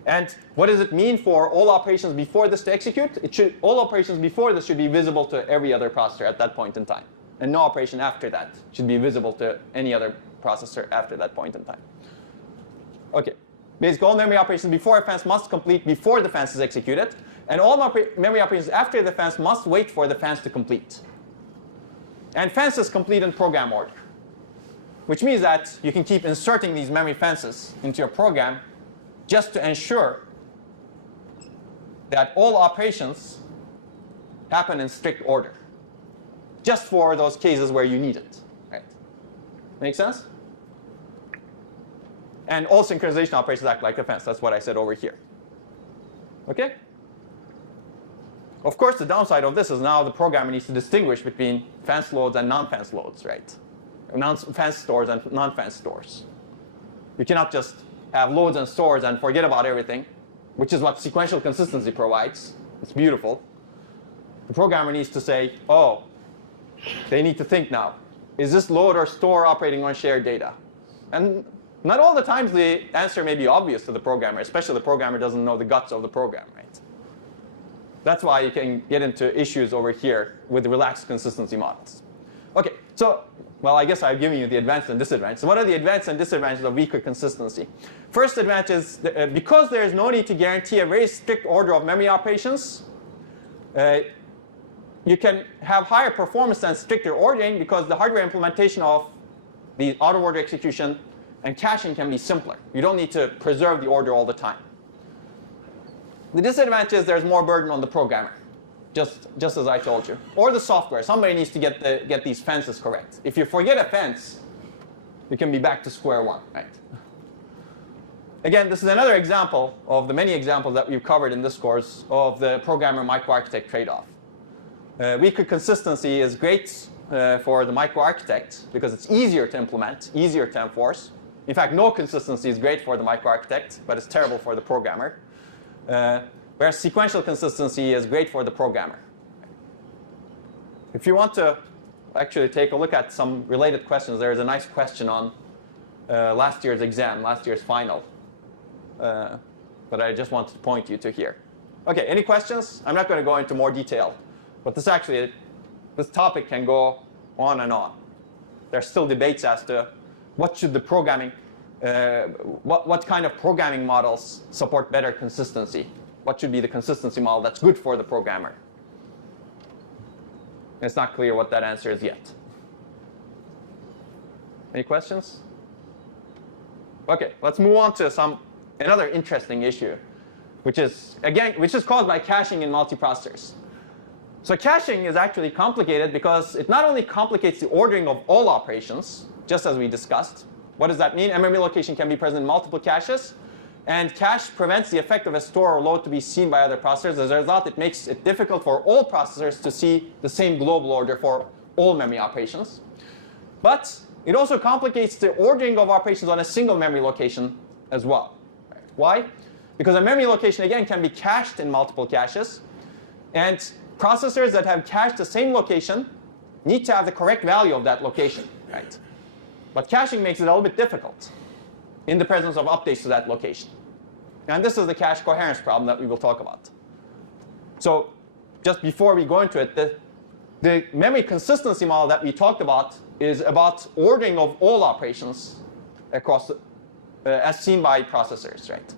And what does it mean for all operations before this to execute? All operations before this should be visible to every other processor at that point in time. And no operation after that should be visible to any other processor after that point in time. Okay. Basically, all memory operations before a fence must complete before the fence is executed. And all memory operations after the fence must wait for the fence to complete. And fences complete in program order. Which means that you can keep inserting these memory fences into your program just to ensure that all operations happen in strict order. Just for those cases where you need it. Right? Make sense? And all synchronization operations act like a fence. That's what I said over here. Okay? Of course, the downside of this is now the programmer needs to distinguish between fence loads and non-fence loads, right? Non-fence stores and non-fence stores. You cannot just have loads and stores and forget about everything, which is what sequential consistency provides. It's beautiful. The programmer needs to say, oh, they need to think now. Is this load or store operating on shared data? And not all the times the answer may be obvious to the programmer, especially the programmer doesn't know the guts of the program, right? That's why you can get into issues over here with relaxed consistency models. Okay, so, well, I guess I've given you the advantages and disadvantages. So what are the advantages and disadvantages of weaker consistency? First advantage is because there is no need to guarantee a very strict order of memory operations, you can have higher performance than stricter ordering because the hardware implementation of the out-of-order execution and caching can be simpler. You don't need to preserve the order all the time. The disadvantage is there's more burden on the programmer. just as I told you. Or the software. Somebody needs to get these fences correct. If you forget a fence, you can be back to square one, right? Again, this is another example of the many examples that we've covered in this course of the programmer microarchitect trade-off. Weaker consistency is great for the microarchitect because it's easier to implement, easier to enforce. In fact, no consistency is great for the microarchitect, but it's terrible for the programmer. Whereas sequential consistency is great for the programmer. If you want to actually take a look at some related questions, there is a nice question on last year's exam, last year's final, that I just wanted to point you to here. Okay, any questions? I'm not going to go into more detail, but this topic can go on and on. There's still debates as to what should the programming, what kind of programming models support better consistency. What should be the consistency model that's good for the programmer? It's not clear what that answer is yet. Any questions? Okay, let's move on to another interesting issue, which is caused by caching in multiprocessors. So caching is actually complicated because it not only complicates the ordering of all operations, just as we discussed. What does that mean? Memory location can be present in multiple caches, and cache prevents the effect of a store or load to be seen by other processors. As a result, it makes it difficult for all processors to see the same global order for all memory operations. But it also complicates the ordering of operations on a single memory location as well. Why? Because a memory location, again, can be cached in multiple caches, and processors that have cached the same location need to have the correct value of that location, right? But caching makes it a little bit difficult in the presence of updates to that location. And this is the cache coherence problem that we will talk about. So just before we go into it, the memory consistency model that we talked about is about ordering of all operations across, as seen by processors, right?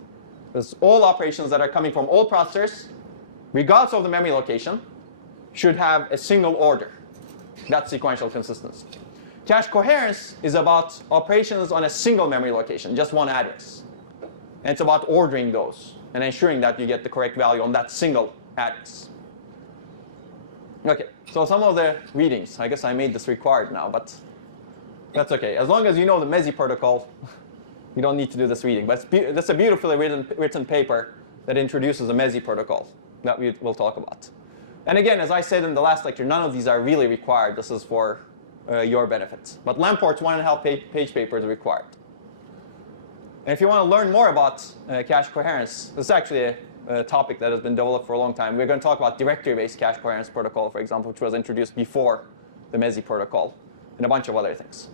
There's all operations that are coming from all processors, regardless of the memory location, should have a single order. That's sequential consistency. Cache coherence is about operations on a single memory location, just one address. And it's about ordering those and ensuring that you get the correct value on that single address. Okay, so some of the readings. I guess I made this required now, but that's okay. As long as you know the MESI protocol, you don't need to do this reading. But that's a beautifully written paper that introduces the MESI protocol that we will talk about. And again, as I said in the last lecture, none of these are really required. This is for your benefit. But Lamport's 1.5 page paper is required. And if you want to learn more about cache coherence, this is actually a topic that has been developed for a long time. We're going to talk about directory-based cache coherence protocol, for example, which was introduced before the MESI protocol, and a bunch of other things.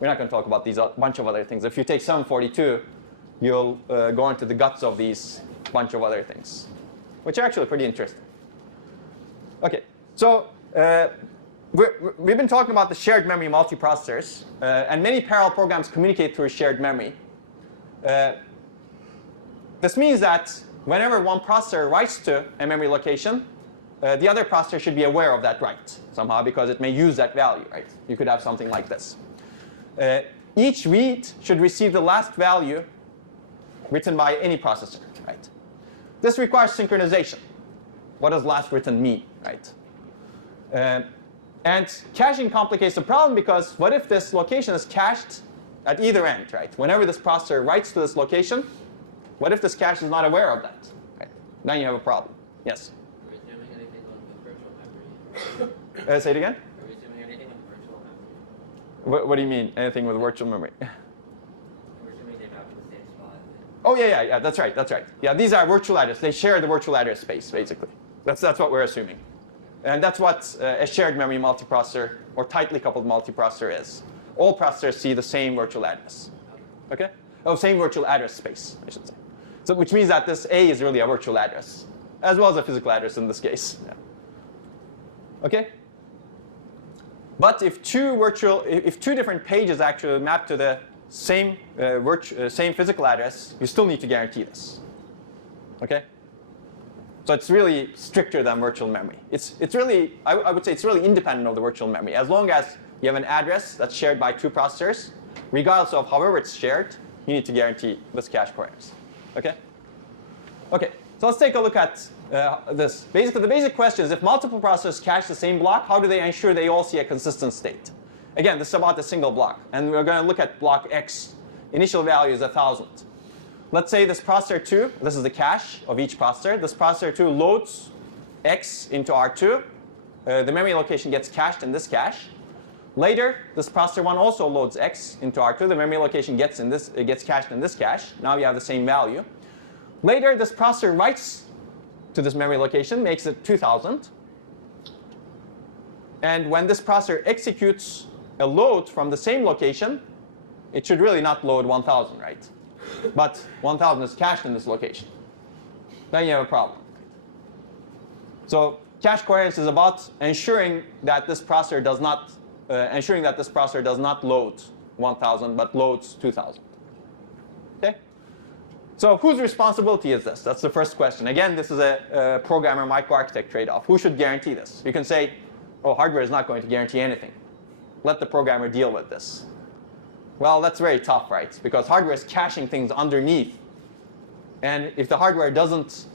We're not going to talk about these bunch of other things. If you take 742, you'll go into the guts of these bunch of other things, which are actually pretty interesting. Okay, so we've been talking about the shared memory multiprocessors, and many parallel programs communicate through shared memory. This means that whenever one processor writes to a memory location, the other processor should be aware of that write somehow because it may use that value, right? You could have something like this. Each read should receive the last value written by any processor, right? This requires synchronization. What does last written mean, right? And caching complicates the problem because what if this location is cached at either end, right? Whenever this processor writes to this location, what if this cache is not aware of that? Right? Then you have a problem. Yes? Are we assuming anything with virtual memory? Say it again? Are we assuming anything with virtual memory? What do you mean, anything with virtual memory? We're assuming they map to the same spot. Oh, yeah, that's right, that's right. Yeah, these are virtual addresses. They share the virtual address space, basically. That's what we're assuming. And that's what a shared memory multiprocessor or tightly coupled multiprocessor is. All processors see the same virtual address. Okay? Oh, same virtual address space, I should say. So, which means that this A is really a virtual address, as well as a physical address in this case. Yeah. Okay? But if two different pages actually map to the same physical address, you still need to guarantee this. Okay? So it's really stricter than virtual memory. It's really, I would say it's really independent of the virtual memory. As long as you have an address that's shared by two processors, regardless of however it's shared, you need to guarantee this cache coherence. Okay? Okay, so let's take a look at this. Basically, the basic question is, if multiple processors cache the same block, how do they ensure they all see a consistent state? Again, this is about a single block. And we're going to look at block X. Initial value is 1,000. Let's say this processor 2, this is the cache of each processor. This processor 2 loads X into R2. The memory location gets cached in this cache. Later, this processor 1 also loads X into R2. The memory location gets cached in this cache. Now you have the same value. Later, this processor writes to this memory location, makes it 2,000. And when this processor executes a load from the same location, it should really not load 1,000, right? But 1,000 is cached in this location. Then you have a problem. So cache coherence is about ensuring that this processor does not load 1,000 but loads 2,000. Okay. So whose responsibility is this? That's the first question. Again, this is a programmer microarchitect trade-off. Who should guarantee this? You can say, oh, hardware is not going to guarantee anything. Let the programmer deal with this. Well, that's very tough, right? Because hardware is caching things underneath. And if the hardware doesn't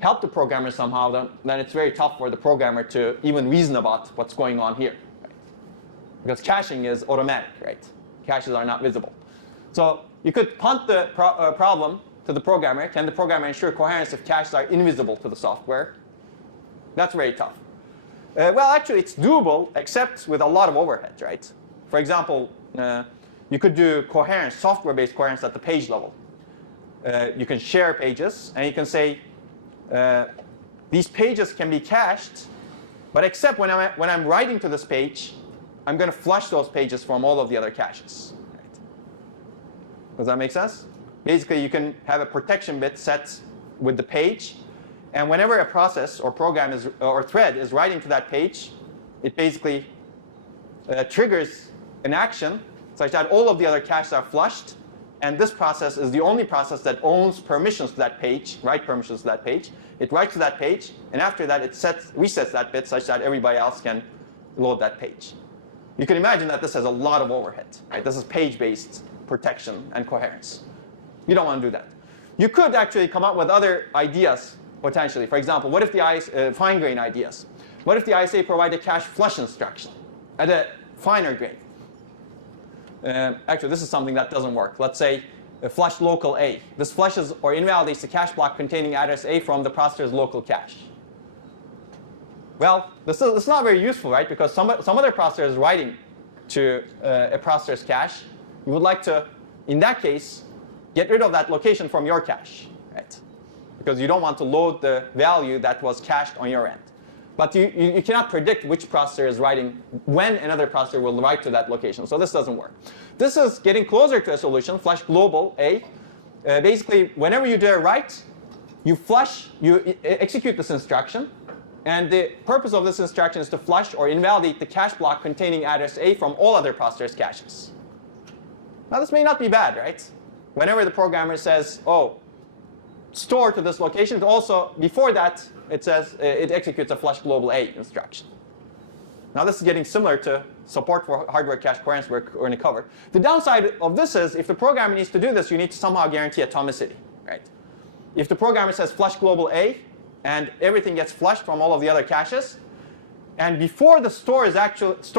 help the programmer somehow, then it's very tough for the programmer to even reason about what's going on here. Right? Because caching is automatic, right? Caches are not visible. So you could punt the problem to the programmer. Can the programmer ensure coherence if caches are invisible to the software? That's very tough. Well, actually, it's doable, except with a lot of overhead, right? For example, you could do coherence, software-based coherence at the page level. You can share pages, and you can say, these pages can be cached, but except when I'm writing to this page, I'm going to flush those pages from all of the other caches. Right? Does that make sense? Basically, you can have a protection bit set with the page, and whenever a process or program or thread is writing to that page, it basically triggers an action such that all of the other caches are flushed, and this process is the only process that owns permissions to that page, write permissions to that page. It writes to that page, and after that it resets that bit such that everybody else can load that page. You can imagine that this has a lot of overhead. Right? This is page-based protection and coherence. You don't want to do that. You could actually come up with other ideas potentially. For example, what if the fine-grained ideas? What if the ISA provide a cache flush instruction at a finer grain? Actually, this is something that doesn't work. Let's say flush local A. This flushes or invalidates the cache block containing address A from the processor's local cache. Well, this is not very useful, right? Because some other processor is writing to a processor's cache. You would like to, in that case, get rid of that location from your cache, right? Because you don't want to load the value that was cached on your end. But you cannot predict which processor is writing, when another processor will write to that location. So this doesn't work. This is getting closer to a solution, flush global A. Basically, whenever you do a write, you execute this instruction. And the purpose of this instruction is to flush or invalidate the cache block containing address A from all other processors' caches. Now this may not be bad, right? Whenever the programmer says, oh, store to this location, it also, before that, it says it executes a flush global A instruction. Now this is getting similar to support for hardware cache coherence we're going to cover. The downside of this is if the programmer needs to do this, you need to somehow guarantee atomicity, right? If the programmer says flush global A and everything gets flushed from all of the other caches, and before the store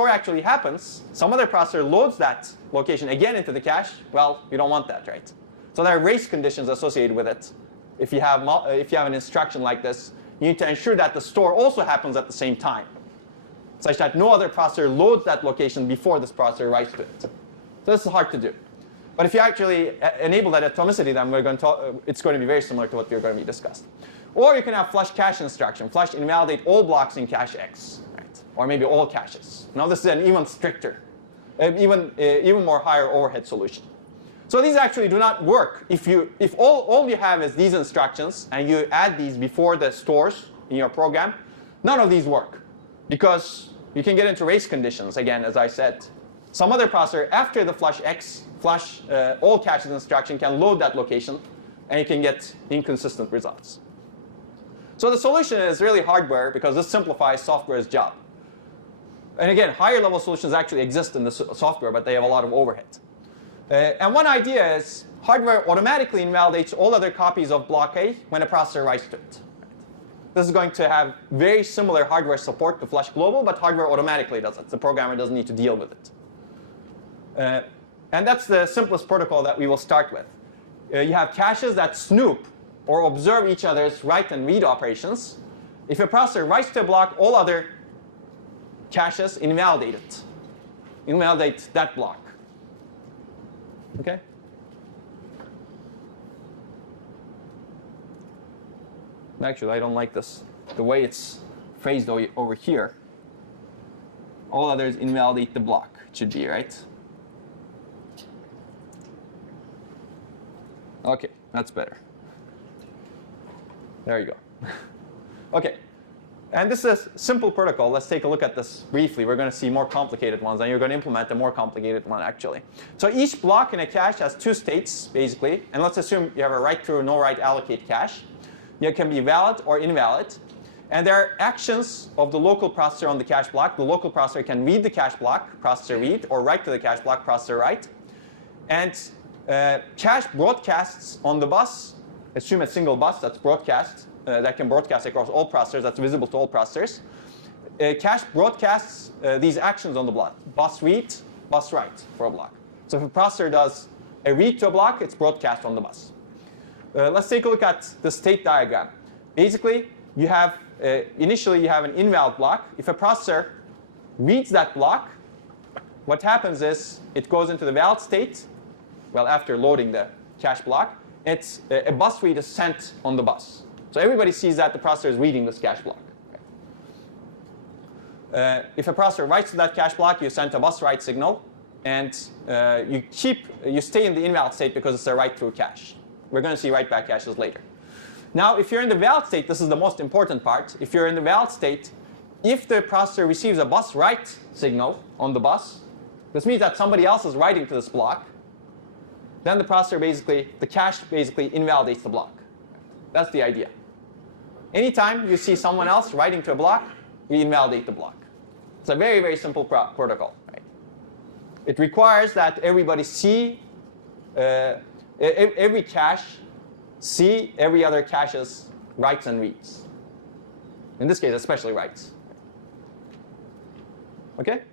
actually happens, some other processor loads that location again into the cache, well, you don't want that, right? So there are race conditions associated with it. If you have an instruction like this, you need to ensure that the store also happens at the same time, such that no other processor loads that location before this processor writes to it. So this is hard to do. But if you actually enable that atomicity, then it's going to be very similar to what we're going to be discussed. Or you can have flush cache instruction, flush invalidate all blocks in cache X, right? Or maybe all caches. Now this is an even stricter, even more higher overhead solution. So these actually do not work. If all you have is these instructions and you add these before the stores in your program, none of these work. Because you can get into race conditions, again, as I said. Some other processor, after the flush all caches instruction, can load that location, and you can get inconsistent results. So the solution is really hardware, because this simplifies software's job. And again, higher level solutions actually exist in the software, but they have a lot of overhead. And one idea is hardware automatically invalidates all other copies of block A when a processor writes to it. this is going to have very similar hardware support to flush global, but hardware automatically does it. The programmer doesn't need to deal with it. And that's the simplest protocol that we will start with. You have caches that snoop or observe each other's write and read operations. If a processor writes to a block, all other caches invalidate it. Invalidate that block. Okay? Actually, I don't like this. The way it's phrased over here. All others invalidate the block. It should be, right? Okay, that's better. There you go. Okay, and this is a simple protocol. Let's take a look at this briefly. We're going to see more complicated ones, and you're going to implement a more complicated one, actually. So each block in a cache has two states, basically. And let's assume you have a write through, no write allocate cache. It can be valid or invalid. And there are actions of the local processor on the cache block. The local processor can read the cache block, processor read, or write to the cache block, processor write. And cache broadcasts on the bus, assume a single bus that's broadcast, that can broadcast across all processors, that's visible to all processors. Cache broadcasts these actions on the block. Bus read, bus write for a block. So if a processor does a read to a block, it's broadcast on the bus. Let's take a look at the state diagram. Basically, you have initially you have an invalid block. If a processor reads that block, what happens is it goes into the valid state. Well, after loading the cache block, it's a bus read is sent on the bus. So everybody sees that the processor is reading this cache block. If a processor writes to that cache block, you send a bus write signal, and you stay in the invalid state because it's a write through cache. We're going to see write back caches later. Now, if you're in the valid state, this is the most important part. If you're in the valid state, if the processor receives a bus write signal on the bus, this means that somebody else is writing to this block. Then the processor the cache basically invalidates the block. That's the idea. Anytime you see someone else writing to a block, we invalidate the block. It's a very, very simple protocol. Right? It requires that everybody see, every cache see every other cache's writes and reads. In this case, especially writes. Okay?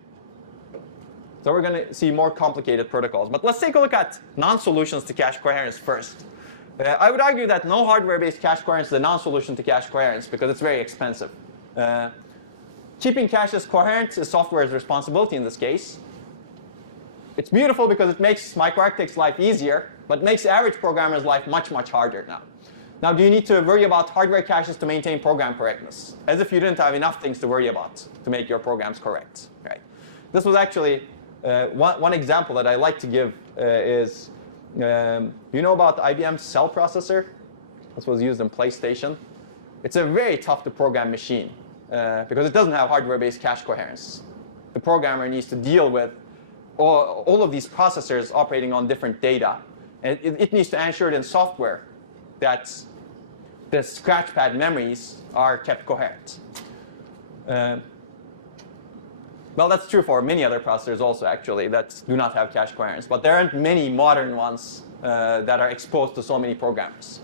So we're going to see more complicated protocols. But let's take a look at non-solutions to cache coherence first. I would argue that no hardware-based cache coherence is a non-solution to cache coherence because it's very expensive. Keeping caches coherent is software's responsibility in this case. It's beautiful because it makes microarchitects' life easier, but makes average programmers' life much, much harder now. Now, do you need to worry about hardware caches to maintain program correctness? As if you didn't have enough things to worry about to make your programs correct. Right? This was actually one example that I like to give is, do you know about IBM's cell processor? This was used in PlayStation. It's a very tough to program machine because it doesn't have hardware-based cache coherence. The programmer needs to deal with all of these processors operating on different data. And it needs to ensure in software that the scratchpad memories are kept coherent. Well, that's true for many other processors also, actually, that do not have cache coherence. But there aren't many modern ones that are exposed to so many programmers.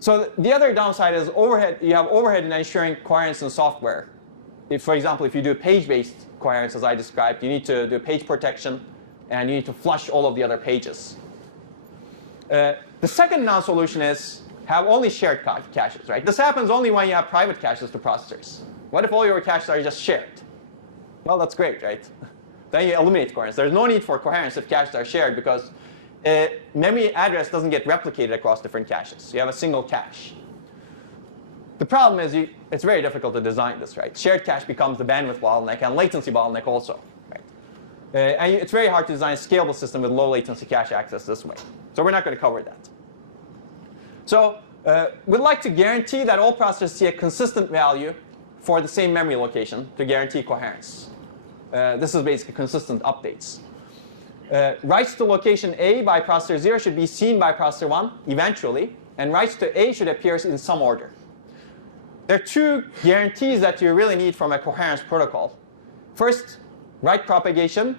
So the other downside is overhead. You have overhead in ensuring coherence in software. If, for example, if you do page-based coherence, as I described, you need to do page protection, and you need to flush all of the other pages. The second non-solution is have only shared caches, right? This happens only when you have private caches to processors. What if all your caches are just shared? Well, that's great, right? Then you eliminate coherence. There's no need for coherence if caches are shared because memory address doesn't get replicated across different caches. You have a single cache. The problem is it's very difficult to design this, right? Shared cache becomes the bandwidth bottleneck and latency bottleneck also, right? And it's very hard to design a scalable system with low latency cache access this way. So we're not going to cover that. So we'd like to guarantee that all processors see a consistent value for the same memory location to guarantee coherence. This is basically consistent updates. Writes to location A by processor 0 should be seen by processor 1 eventually, and writes to A should appear in some order. There are two guarantees that you really need from a coherence protocol. First, write propagation.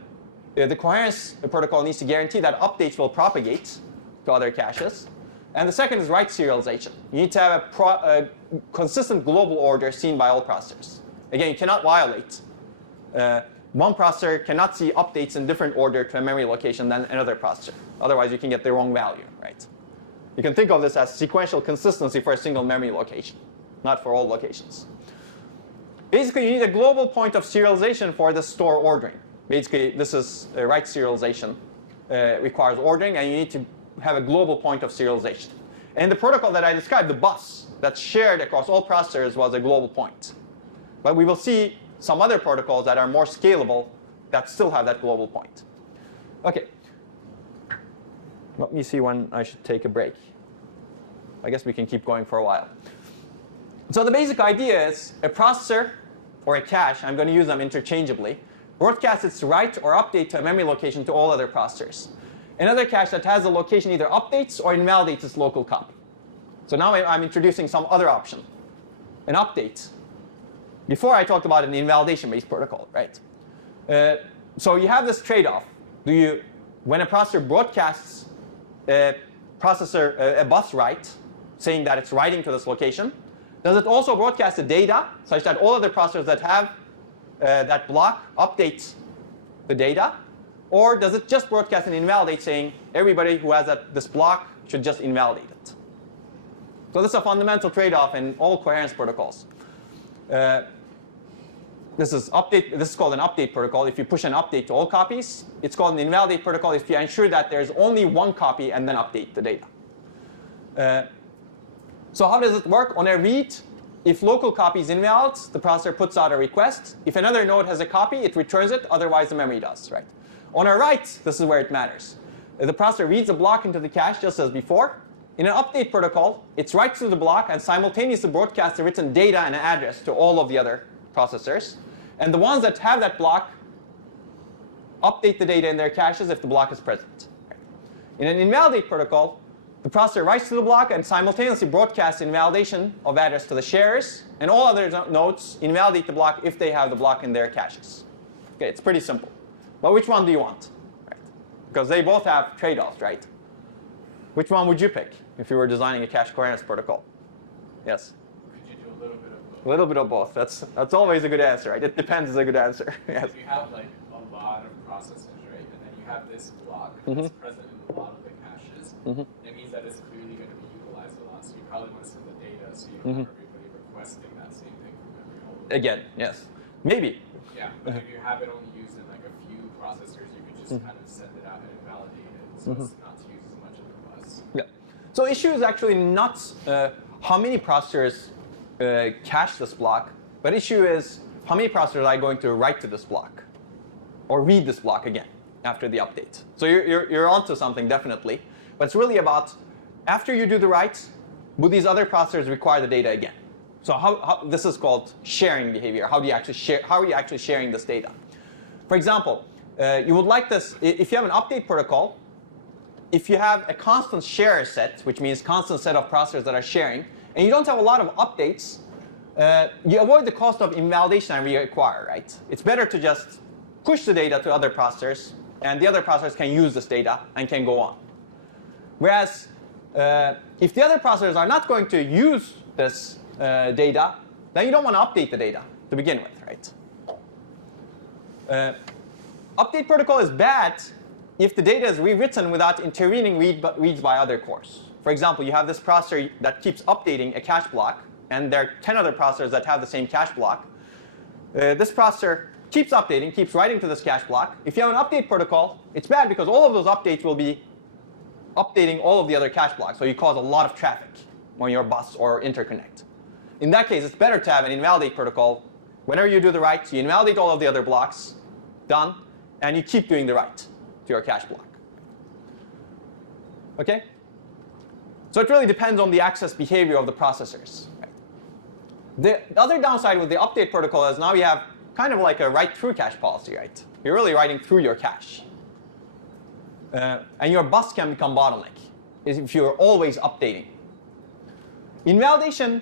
The coherence protocol needs to guarantee that updates will propagate to other caches. And the second is write serialization. You need to have a consistent global order seen by all processors. Again, you cannot violate. One processor cannot see updates in different order to a memory location than another processor. Otherwise, you can get the wrong value, right? You can think of this as sequential consistency for a single memory location, not for all locations. Basically, you need a global point of serialization for the store ordering. Basically, this is write serialization requires ordering, and you need to have a global point of serialization. And the protocol that I described, the bus that's shared across all processors, was a global point. But we will see some other protocols that are more scalable that still have that global point. OK. Let me see when I should take a break. I guess we can keep going for a while. So the basic idea is a processor or a cache, I'm going to use them interchangeably, broadcasts its write or update to a memory location to all other processors. Another cache that has a location either updates or invalidates its local copy. So now I'm introducing some other option, an update. Before I talked about an invalidation-based protocol, right? So you have this trade-off. When a processor broadcasts a bus write, saying that it's writing to this location, does it also broadcast the data such that all other processors that have that block update the data? Or does it just broadcast and invalidate, saying everybody who has this block should just invalidate it? So this is a fundamental trade-off in all coherence protocols. This is called an update protocol. If you push an update to all copies, it's called an invalidate protocol if you ensure that there's only one copy and then update the data. So how does it work? On a read, if local copy is invalid, the processor puts out a request. If another node has a copy, it returns it. Otherwise, the memory does, right? On a write, this is where it matters. The processor reads a block into the cache just as before. In an update protocol, it writes to the block and simultaneously broadcasts the written data and address to all of the other processors. And the ones that have that block update the data in their caches if the block is present. In an invalidate protocol, the processor writes to the block and simultaneously broadcasts invalidation of address to the sharers, and all other nodes invalidate the block if they have the block in their caches. Okay, it's pretty simple. But which one do you want? Right? Because they both have trade-offs, right? Which one would you pick if you were designing a cache coherence protocol? Yes? Could you do a little bit of both? A little bit of both. That's always a good answer, right? It depends is a good answer. Yes. If you have like a lot of processors, right, and then you have this block that's present in a lot of the caches, it means that it's clearly going to be utilized a lot. So you probably want to send the data so you don't have everybody requesting that same thing from every hole. Again, yes. Maybe. Yeah, but if you have it only used in like a few processors, you could just kind of send it out and invalidate it, so it's not to use as much of the bus. Yeah. So issue is actually not how many processors cache this block, but issue is how many processors are going to write to this block or read this block again after the update. So you're onto something definitely, but it's really about after you do the write, would these other processors require the data again? So how this is called sharing behavior. How do you actually share? How are you actually sharing this data? For example, you would like this if you have an update protocol. If you have a constant share set, which means constant set of processors that are sharing, and you don't have a lot of updates, you avoid the cost of invalidation and reacquire, right? It's better to just push the data to other processors, and the other processors can use this data and can go on. Whereas if the other processors are not going to use this data, then you don't want to update the data to begin with, right? Update protocol is bad if the data is rewritten without intervening reads by other cores. For example, you have this processor that keeps updating a cache block, and there are 10 other processors that have the same cache block. This processor keeps updating, keeps writing to this cache block. If you have an update protocol, it's bad because all of those updates will be updating all of the other cache blocks, so you cause a lot of traffic on your bus or interconnect. In that case, it's better to have an invalidate protocol. Whenever you do the write, you invalidate all of the other blocks, done, and you keep doing the write to your cache block. Okay? So it really depends on the access behavior of the processors. Right? The other downside with the update protocol is now you have kind of like a write-through cache policy, right? You're really writing through your cache. And your bus can become bottleneck if you're always updating. Invalidation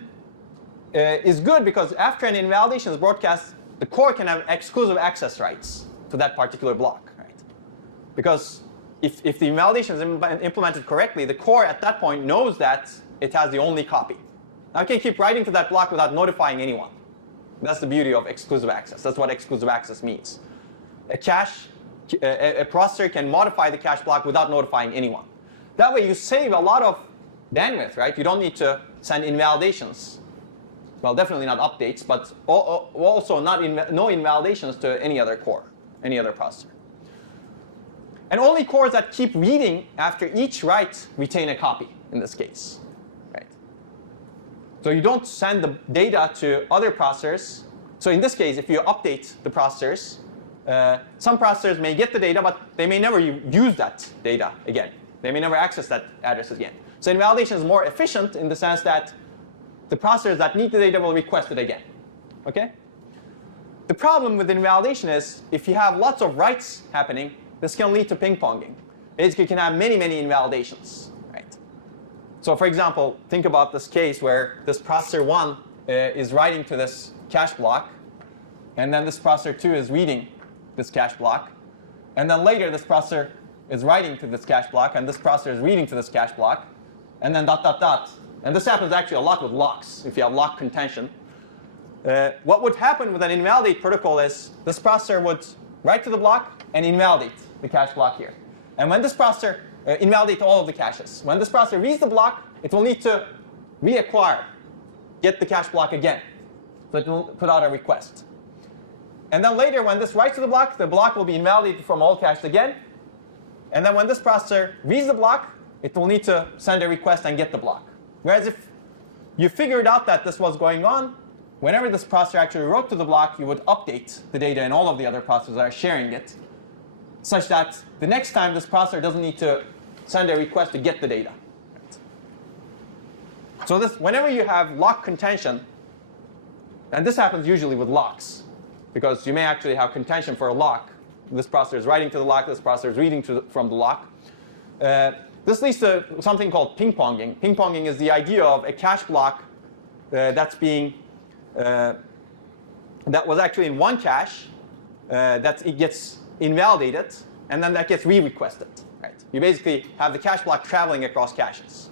is good because after an invalidation is broadcast, the core can have exclusive access rights to that particular block, right? Because if the invalidation is implemented correctly, the core at that point knows that it has the only copy. Now it can keep writing to that block without notifying anyone. That's the beauty of exclusive access. That's what exclusive access means. A processor can modify the cache block without notifying anyone. That way you save a lot of bandwidth, right? You don't need to send invalidations. Well, definitely not updates, but also no invalidations to any other core, any other processor. And only cores that keep reading after each write retain a copy in this case. Right? So you don't send the data to other processors. So in this case, if you update the processors, some processors may get the data, but they may never use that data again. They may never access that address again. So invalidation is more efficient in the sense that the processors that need the data will request it again. Okay? The problem with invalidation is if you have lots of writes happening, this can lead to ping-ponging. Basically, you can have many, many invalidations. Right? So for example, think about this case where this processor 1 is writing to this cache block, and then this processor 2 is reading this cache block, and then later this processor is writing to this cache block, and this processor is reading to this cache block, and then dot, dot, dot. And this happens actually a lot with locks, if you have lock contention. What would happen with an invalidate protocol is this processor would write to the block and invalidate the cache block here. And when this processor invalidate all of the caches. When this processor reads the block, it will need to reacquire, get the cache block again. So it will put out a request. And then later, when this writes to the block will be invalidated from all caches again. And then when this processor reads the block, it will need to send a request and get the block. Whereas if you figured out that this was going on, whenever this processor actually wrote to the block, you would update the data in all of the other processors that are sharing it, such that the next time this processor doesn't need to send a request to get the data. So this, whenever you have lock contention, and this happens usually with locks, because you may actually have contention for a lock. This processor is writing to the lock, this processor is reading from the lock. This leads to something called ping-ponging. Ping-ponging is the idea of a cache block that's being, that was actually in one cache, that it gets invalidated, and then that gets re-requested. Right? You basically have the cache block traveling across caches.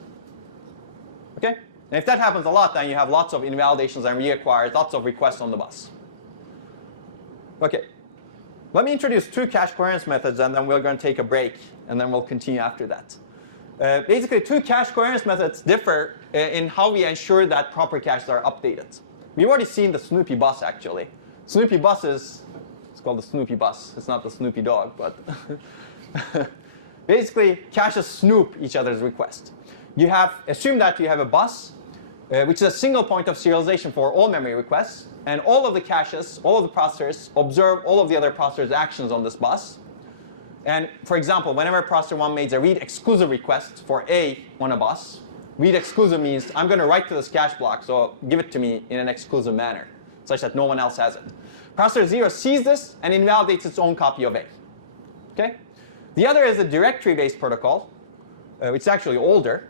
Okay? And if that happens a lot, then you have lots of invalidations and reacquires, lots of requests on the bus. Okay. Let me introduce two cache coherence methods, and then we're going to take a break, and then we'll continue after that. Basically, two cache coherence methods differ in how we ensure that proper caches are updated. We've already seen the Snoopy bus, actually. Snoopy bus is, it's called the Snoopy bus. It's not the Snoopy dog, but basically, caches snoop each other's request. You have, assume that you have a bus, which is a single point of serialization for all memory requests, and all of the caches, all of the processors, observe all of the other processors' actions on this bus. And for example, whenever processor 1 makes a read exclusive request for A on a bus, read exclusive means I'm going to write to this cache block, so give it to me in an exclusive manner, such that no one else has it. Processor 0 sees this and invalidates its own copy of A. Okay? The other is a directory-based protocol, which is actually older.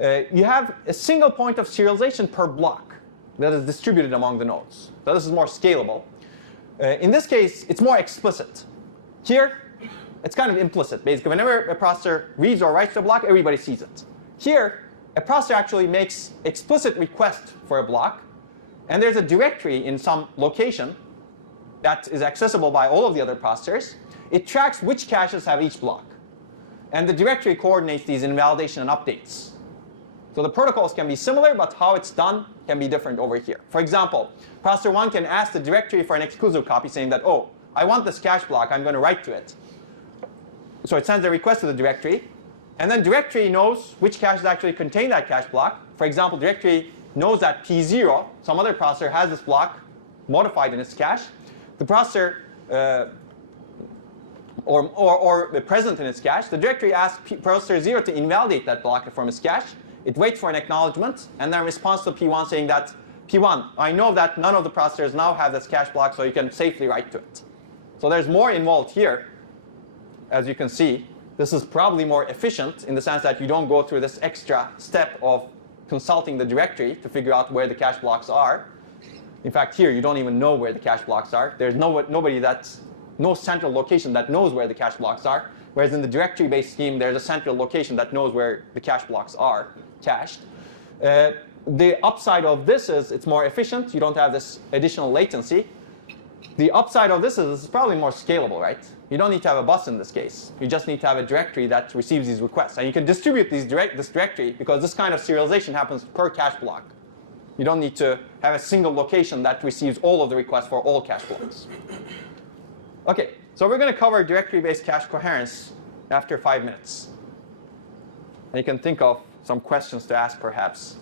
You have a single point of serialization per block that is distributed among the nodes. So this is more scalable. In this case, it's more explicit. Here, it's kind of implicit. Basically, whenever a processor reads or writes to a block, everybody sees it. Here, a processor actually makes explicit request for a block, and there's a directory in some location that is accessible by all of the other processors. It tracks which caches have each block. And the directory coordinates these invalidation and updates. So the protocols can be similar, but how it's done can be different over here. For example, processor 1 can ask the directory for an exclusive copy, saying that, oh, I want this cache block, I'm going to write to it. So it sends a request to the directory, and then directory knows which caches actually contain that cache block. For example, directory knows that P0, some other processor, has this block modified in its cache. The processor, or present in its cache, the directory asks processor 0 to invalidate that block from its cache. It waits for an acknowledgement, and then responds to P1 saying that, P1, I know that none of the processors now have this cache block, so you can safely write to it. So there's more involved here. As you can see, this is probably more efficient in the sense that you don't go through this extra step of consulting the directory to figure out where the cache blocks are. In fact, here, you don't even know where the cache blocks are. There's no central location that knows where the cache blocks are. Whereas in the directory-based scheme, there's a central location that knows where the cache blocks are cached. The upside of this is it's more efficient. You don't have this additional latency. The upside of this is it's probably more scalable, right? You don't need to have a bus in this case. You just need to have a directory that receives these requests. And you can distribute this directory because this kind of serialization happens per cache block. You don't need to have a single location that receives all of the requests for all cache blocks. OK, so we're going to cover directory-based cache coherence after 5 minutes. And you can think of some questions to ask, perhaps.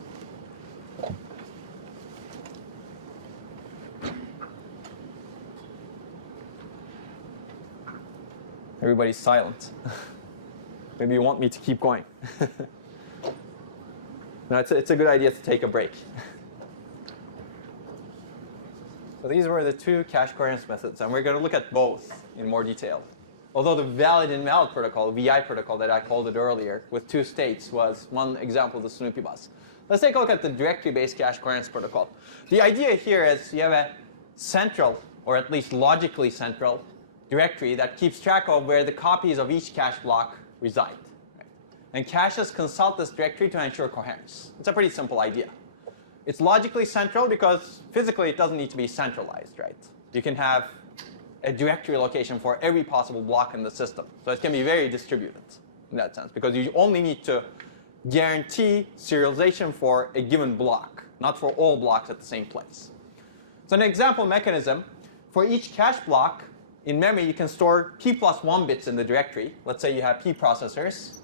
Everybody's silent. Maybe you want me to keep going. No, it's a good idea to take a break. So these were the two cache coherence methods, and we're going to look at both in more detail. Although the valid invalid protocol, VI protocol that I called it earlier, with 2 states was one example of the Snoopy bus. Let's take a look at the directory-based cache coherence protocol. The idea here is you have a central, or at least logically central, directory that keeps track of where the copies of each cache block reside. Right? And caches consult this directory to ensure coherence. It's a pretty simple idea. It's logically central because physically it doesn't need to be centralized, right? You can have a directory location for every possible block in the system. So it can be very distributed in that sense because you only need to guarantee serialization for a given block, not for all blocks at the same place. So an example mechanism, for each cache block, in memory, you can store p plus 1 bits in the directory. Let's say you have p processors.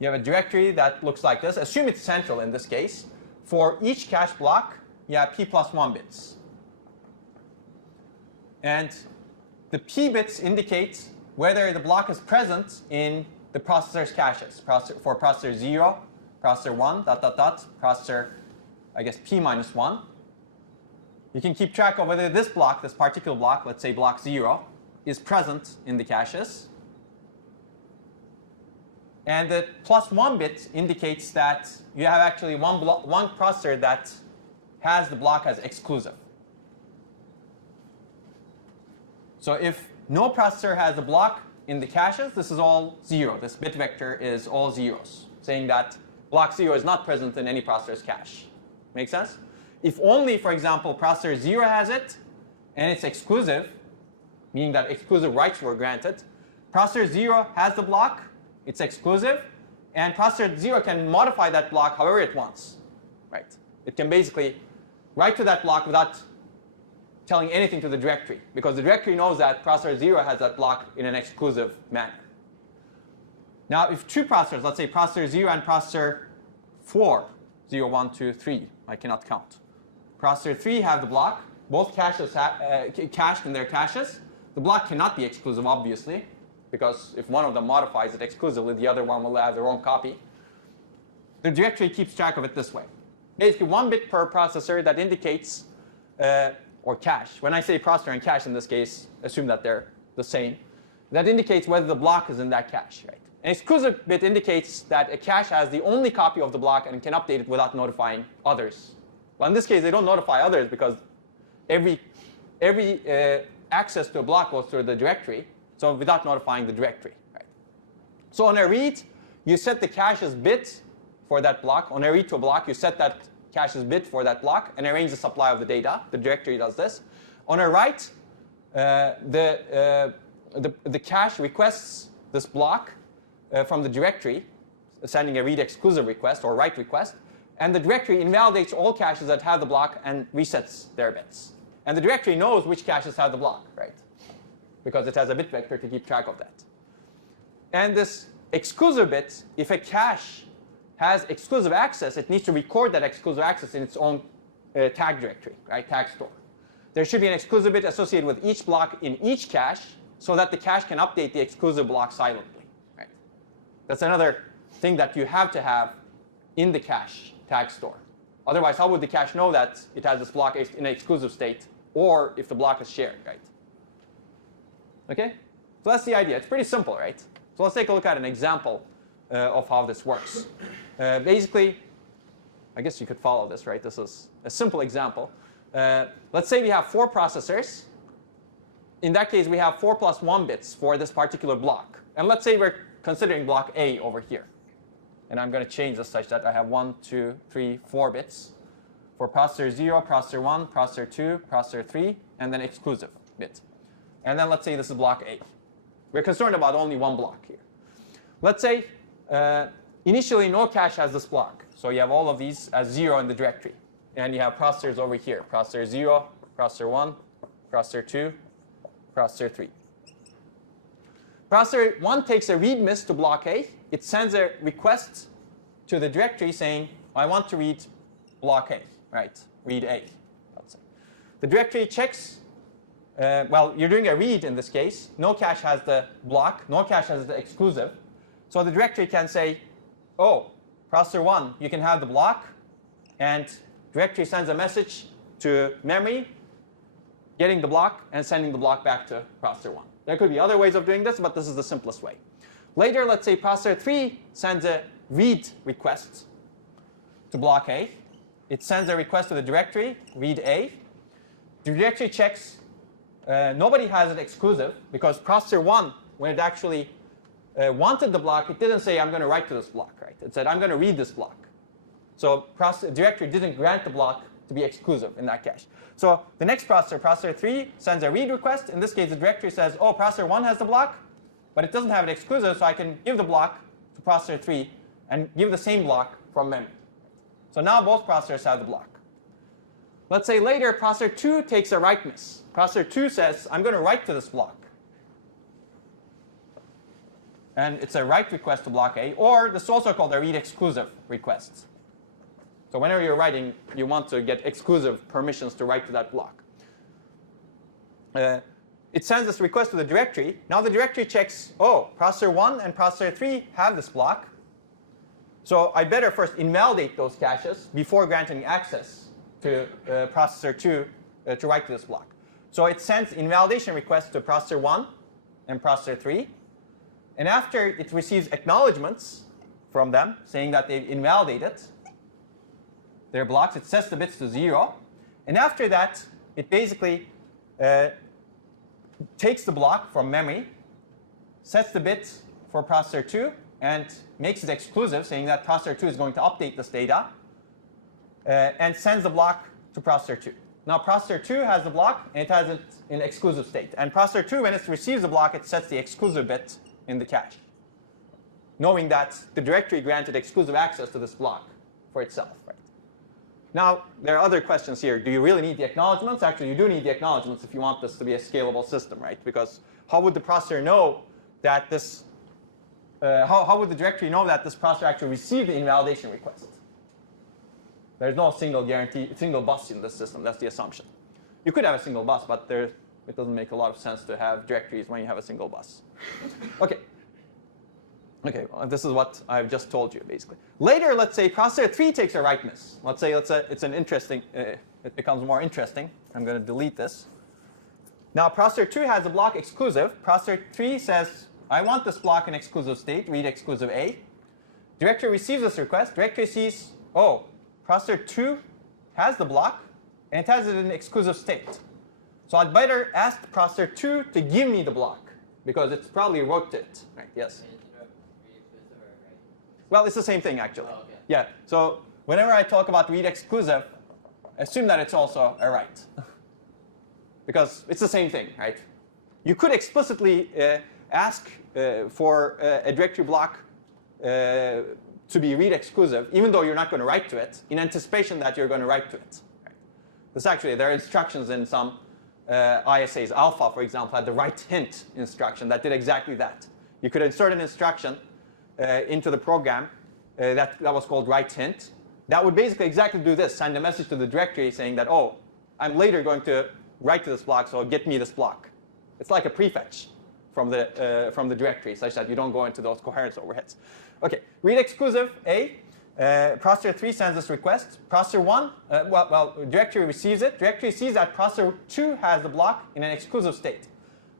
You have a directory that looks like this. Assume it's central in this case. For each cache block, you have p plus 1 bits. And the p bits indicate whether the block is present in the processor's caches. For processor 0, processor 1, ... processor, I guess, p minus 1. You can keep track of whether this block, this particular block, let's say block 0, is present in the caches. And the plus 1 bit indicates that you have actually one processor that has the block as exclusive. So if no processor has a block in the caches, this is all 0. This bit vector is all zeros, saying that block 0 is not present in any processor's cache. Make sense? If only, for example, processor 0 has it, and it's exclusive, meaning that exclusive rights were granted, processor 0 has the block, it's exclusive, and processor 0 can modify that block however it wants. Right? It can basically write to that block without telling anything to the directory, because the directory knows that processor 0 has that block in an exclusive manner. Now, if 2 processors, let's say processor 0 and processor 4, 0, 1, 2, 3, I cannot count. Processor 3 have the block, both caches cached in their caches. The block cannot be exclusive, obviously, because if one of them modifies it exclusively, the other one will have their own copy. The directory keeps track of it this way. Basically, 1 bit per processor that indicates, or cache. When I say processor and cache in this case, assume that they're the same. That indicates whether the block is in that cache. Right? An exclusive bit indicates that a cache has the only copy of the block and can update it without notifying others. Well, in this case, they don't notify others because every access to a block goes through the directory, so without notifying the directory. Right? So on a read, you set the cache's bit for that block. On a read to a block, you set that cache's bit for that block and arrange the supply of the data. The directory does this. On a write, the cache requests this block from the directory, sending a read exclusive request or write request. And the directory invalidates all caches that have the block and resets their bits. And the directory knows which caches have the block, right? Because it has a bit vector to keep track of that. And this exclusive bit, if a cache has exclusive access, it needs to record that exclusive access in its own tag directory, right? Tag store. There should be an exclusive bit associated with each block in each cache so that the cache can update the exclusive block silently, right? That's another thing that you have to have in the cache tag store. Otherwise, how would the cache know that it has this block in an exclusive state, or if the block is shared, right? Okay? So that's the idea. It's pretty simple, right? So let's take a look at an example of how this works. Basically, I guess you could follow this, right? This is a simple example. Let's say we have 4 processors. in that case, we have 4 plus 1 bits for this particular block. And let's say we're considering block A over here. And I'm going to change this such that I have 1, 2, 3, 4 bits for processor 0, processor 1, processor 2, processor 3, and then exclusive bit. And then let's say this is block A. We're concerned about only one block here. Let's say initially no cache has this block. So you have all of these as 0 in the directory. And you have processors over here. Processor 0, processor 1, processor 2, processor 3. Processor 1 takes a read miss to block A. It sends a request to the directory saying, I want to read block A, right? Read A, let's say. The directory checks, well, you're doing a read in this case. No cache has the block. No cache has the exclusive. So the directory can say, oh, processor 1, you can have the block. And directory sends a message to memory, getting the block and sending the block back to processor 1. There could be other ways of doing this, but this is the simplest way. Later, let's say processor 3 sends a read request to block A. It sends a request to the directory, read A. The directory checks. Nobody has an exclusive because processor 1, when it actually wanted the block, it didn't say, I'm going to write to this block, right? It said, I'm going to read this block. So directory didn't grant the block to be exclusive in that cache. So the next processor, processor 3, sends a read request. In this case, the directory says, oh, processor 1 has the block, but it doesn't have an exclusive, so I can give the block to processor 3 and give the same block from memory. So now both processors have the block. Let's say later, processor 2 takes a write miss. Processor 2 says, I'm going to write to this block. And it's a write request to block A, or this is also called a read exclusive request. So whenever you're writing, you want to get exclusive permissions to write to that block. It sends this request to the directory. Now the directory checks, oh, processor 1 and processor 3 have this block. So I better first invalidate those caches before granting access to processor 2 to write to this block. So it sends invalidation requests to processor 1 and processor 3. And after it receives acknowledgments from them saying that they've invalidated their blocks, it sets the bits to 0. And after that, it basically takes the block from memory, sets the bits for processor 2, and makes it exclusive, saying that processor 2 is going to update this data, and sends the block to processor 2. Now processor 2 has the block, and it has it in exclusive state. And processor 2, when it receives the block, it sets the exclusive bit in the cache, knowing that the directory granted exclusive access to this block for itself. Right? Now, there are other questions here. Do you really need the acknowledgments? Actually, you do need the acknowledgments if you want this to be a scalable system, right? Because how would the processor know that this, how would the directory know that this processor actually received the invalidation request? There's no single bus in this system. That's the assumption. You could have a single bus, but it doesn't make a lot of sense to have directories when you have a single bus. OK. OK, well, this is what I've just told you, basically. Later, let's say processor 3 takes a write miss. Let's say it's an interesting, it becomes more interesting. I'm going to delete this. Now, processor 2 has a block exclusive. Processor 3 says, I want this block in exclusive state, read exclusive A. Directory receives this request. Directory sees, oh, processor 2 has the block, and it has it in exclusive state. So I'd better ask processor 2 to give me the block, because it's probably wrote it. Right? Yes? Well, it's the same thing, actually. Oh, okay. Yeah. So whenever I talk about read exclusive, assume that it's also a write. Because it's the same thing, right? You could explicitly ask for a directory block to be read exclusive, even though you're not going to write to it, in anticipation that you're going to write to it. Right? This actually, there are instructions in some ISAs. Alpha, for example, had the write hint instruction that did exactly that. You could insert an instruction into the program that was called write hint. That would basically exactly do this, send a message to the directory saying that, oh, I'm later going to write to this block, so get me this block. It's like a prefetch from the directory, such that you don't go into those coherence overheads. OK, read exclusive A. Processor 3 sends this request. Processor 1, directory receives it. Directory sees that processor 2 has the block in an exclusive state,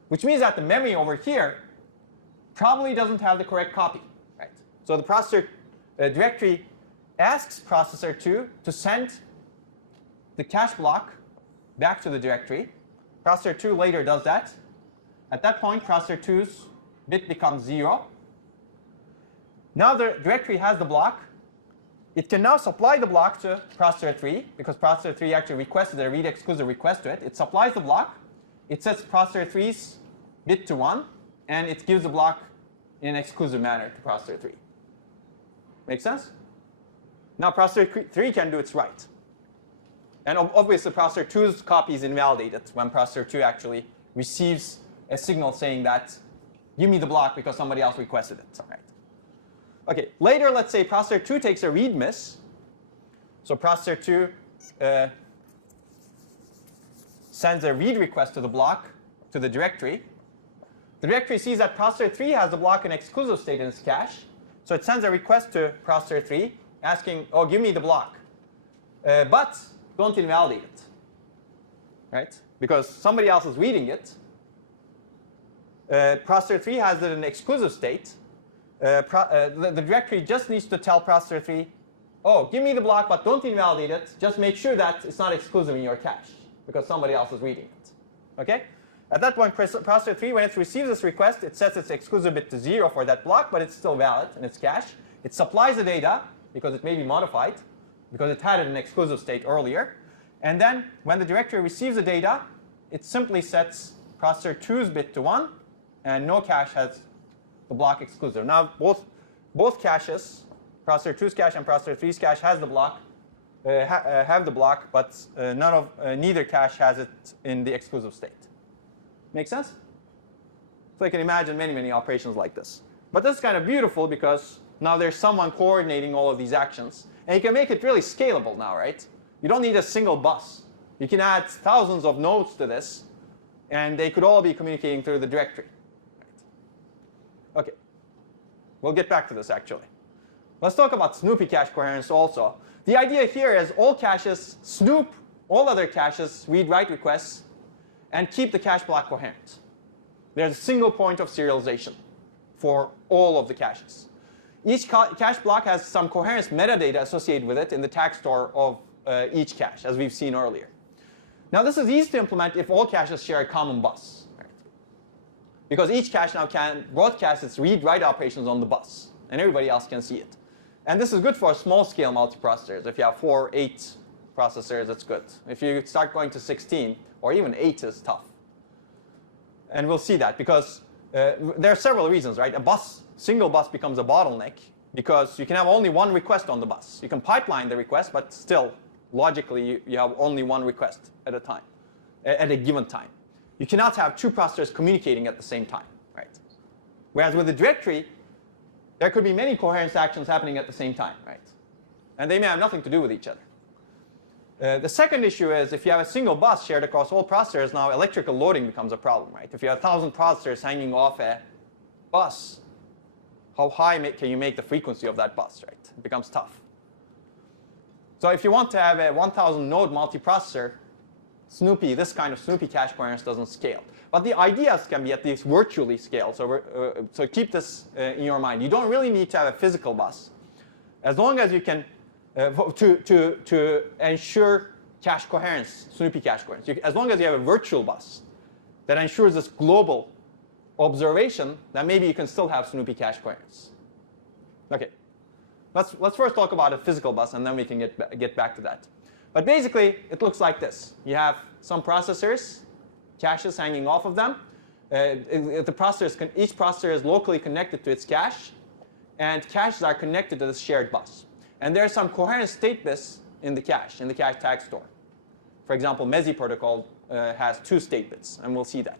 which means that the memory over here probably doesn't have the correct copy. Right? So the processor directory asks processor 2 to send the cache block back to the directory. Processor 2 later does that, At that point, processor 2's bit becomes 0. Now the directory has the block. It can now supply the block to processor 3, because processor 3 actually requested a read exclusive request to it. It supplies the block. It sets processor 3's bit to 1, and it gives the block in an exclusive manner to processor 3. Make sense? Now processor 3 can do its write. And obviously processor 2's copy is invalidated when processor 2 actually receives a signal saying that give me the block because somebody else requested it. Right? Okay, later let's say processor 2 takes a read miss. So processor 2 sends a read request to the block, to the directory. The directory sees that processor 3 has the block in exclusive state in its cache. So it sends a request to processor 3 asking, oh, give me the block. But don't invalidate it, right? Because somebody else is reading it. Processor 3 has it in exclusive state. The directory just needs to tell processor 3, oh, give me the block, but don't invalidate it. Just make sure that it's not exclusive in your cache, because somebody else is reading it. Okay? At that point, processor 3, when it receives this request, it sets its exclusive bit to 0 for that block, but it's still valid in its cache. It supplies the data, because it may be modified, because it had it in exclusive state earlier. And then, when the directory receives the data, it simply sets processor 2's bit to 1, and no cache has the block exclusive. Now, both caches, processor 2's cache and processor 3's cache, has the block, have the block, but neither cache has it in the exclusive state. Make sense? So you can imagine many, many operations like this. But this is kind of beautiful because now there's someone coordinating all of these actions. And you can make it really scalable now, right? You don't need a single bus. You can add thousands of nodes to this, and they could all be communicating through the directory. Right. Okay. We'll get back to this, actually. Let's talk about Snoopy cache coherence also. The idea here is all caches snoop all other caches read-write requests and keep the cache block coherent. There's a single point of serialization for all of the caches. Each cache block has some coherence metadata associated with it in the tag store of each cache, as we've seen earlier. Now, this is easy to implement if all caches share a common bus, right? Because each cache now can broadcast its read-write operations on the bus, and everybody else can see it. And this is good for small-scale multiprocessors. If you have 4, 8 processors, it's good. If you start going to 16, or even 8 is tough. And we'll see that because there are several reasons, right? Single bus becomes a bottleneck because you can have only one request on the bus. You can pipeline the request, but still, logically, you have only one request at a time, at a given time. You cannot have 2 processors communicating at the same time, right? Whereas with the directory, there could be many coherence actions happening at the same time, right? And they may have nothing to do with each other. The second issue is if you have a single bus shared across all processors, now electrical loading becomes a problem, right? If you have 1,000 processors hanging off a bus, how high can you make the frequency of that bus, right? It becomes tough. So if you want to have a 1,000 node multiprocessor, this kind of Snoopy cache coherence doesn't scale. But the ideas can be at least virtually scaled. So keep this in your mind. You don't really need to have a physical bus. As long as you can, to ensure cache coherence, Snoopy cache coherence. As long as you have a virtual bus that ensures this global observation, then maybe you can still have Snoopy cache coherence. Okay, let's first talk about a physical bus, and then we can get back to that. But basically, it looks like this. You have some processors, caches hanging off of them. Each processor is locally connected to its cache, and caches are connected to this shared bus. And there's some coherent state bits in the cache tag store. For example, MESI protocol has 2 state bits, and we'll see that.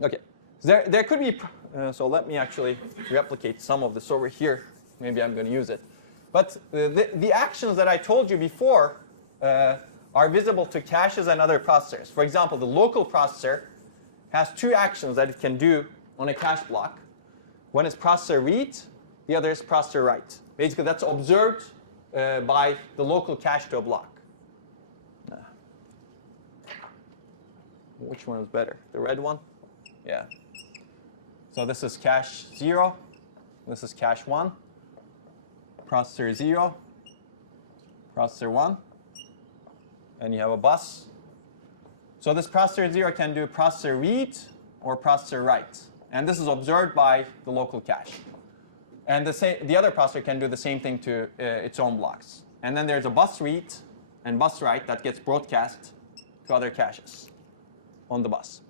Okay, so there could be, so let me actually replicate some of this over here. Maybe I'm going to use it. But the actions that I told you before are visible to caches and other processors. For example, the local processor has 2 actions that it can do on a cache block. One is processor read, the other is processor write. Basically, that's observed by the local cache to a block. Which one is better? The red one? Yeah. So this is cache 0. This is cache 1. Processor 0. Processor 1. And you have a bus. So this processor 0 can do processor read or processor write. And this is observed by the local cache. And the other processor can do the same thing to its own blocks. And then there's a bus read and bus write that gets broadcast to other caches on the bus.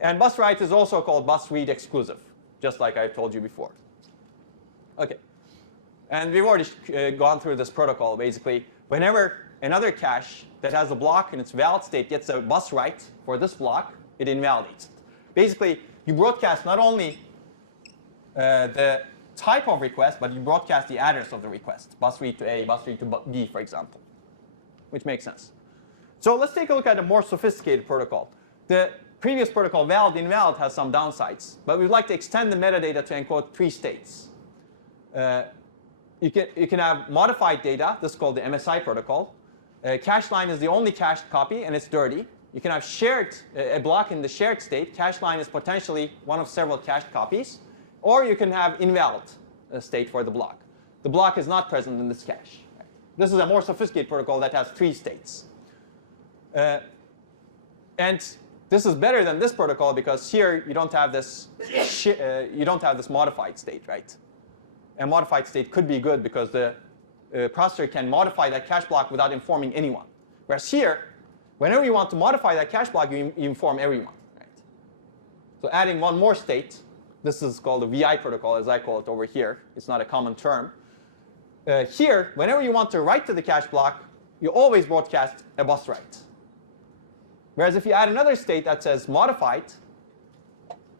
And bus write is also called bus read exclusive, just like I've told you before. OK. And we've already gone through this protocol. Basically, whenever another cache that has a block in its valid state gets a bus write for this block, it invalidates it. Basically, you broadcast not only the type of request, but you broadcast the address of the request. Bus read to A, bus read to B, for example, which makes sense. So let's take a look at a more sophisticated protocol. The previous protocol, valid invalid, has some downsides, but we'd like to extend the metadata to encode 3 states. You can have modified data. This is called the MSI protocol. Cache line is the only cached copy, and it's dirty. You can have shared a block in the shared state. Cache line is potentially one of several cached copies. Or you can have invalid state for the block. The block is not present in this cache. Right? This is a more sophisticated protocol that has 3 states. And this is better than this protocol because here you don't have this modified state, right? A modified state could be good because the processor can modify that cache block without informing anyone. Whereas here, whenever you want to modify that cache block, you inform everyone. Right? So adding one more state, this is called the VI protocol, as I call it over here. It's not a common term. Here, whenever you want to write to the cache block, you always broadcast a bus write. Whereas if you add another state that says modified,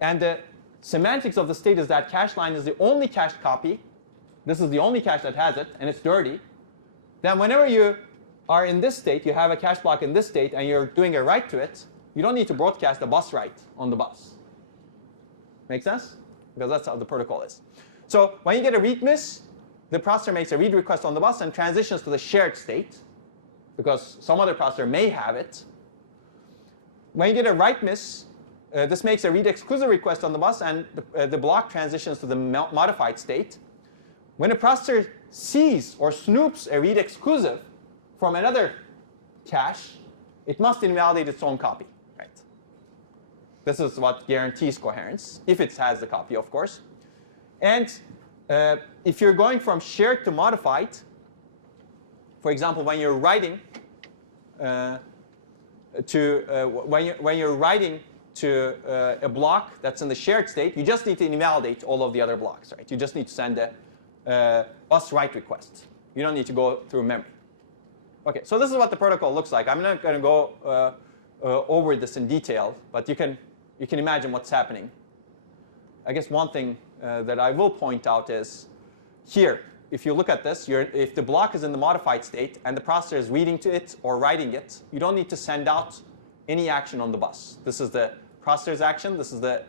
and the semantics of the state is that cache line is the only cached copy, this is the only cache that has it, and it's dirty, then whenever you are in this state, you have a cache block in this state, and you're doing a write to it, you don't need to broadcast a bus write on the bus. Make sense? Because that's how the protocol is. So when you get a read miss, the processor makes a read request on the bus and transitions to the shared state, because some other processor may have it. When you get a write miss, this makes a read exclusive request on the bus, and the block transitions to the modified state. When a processor sees or snoops a read exclusive from another cache, it must invalidate its own copy. Right? This is what guarantees coherence, if it has the copy, of course. And if you're going from shared to modified, for example, when you're writing when you're writing to a block that's in the shared state, you just need to invalidate all of the other blocks. Right? You just need to send a bus write request. You don't need to go through memory. OK, so this is what the protocol looks like. I'm not going to go over this in detail, but you can imagine what's happening. I guess one thing that I will point out is here, if you look at this, if the block is in the modified state and the processor is reading to it or writing it, you don't need to send out any action on the bus. This is the processor's action. This is the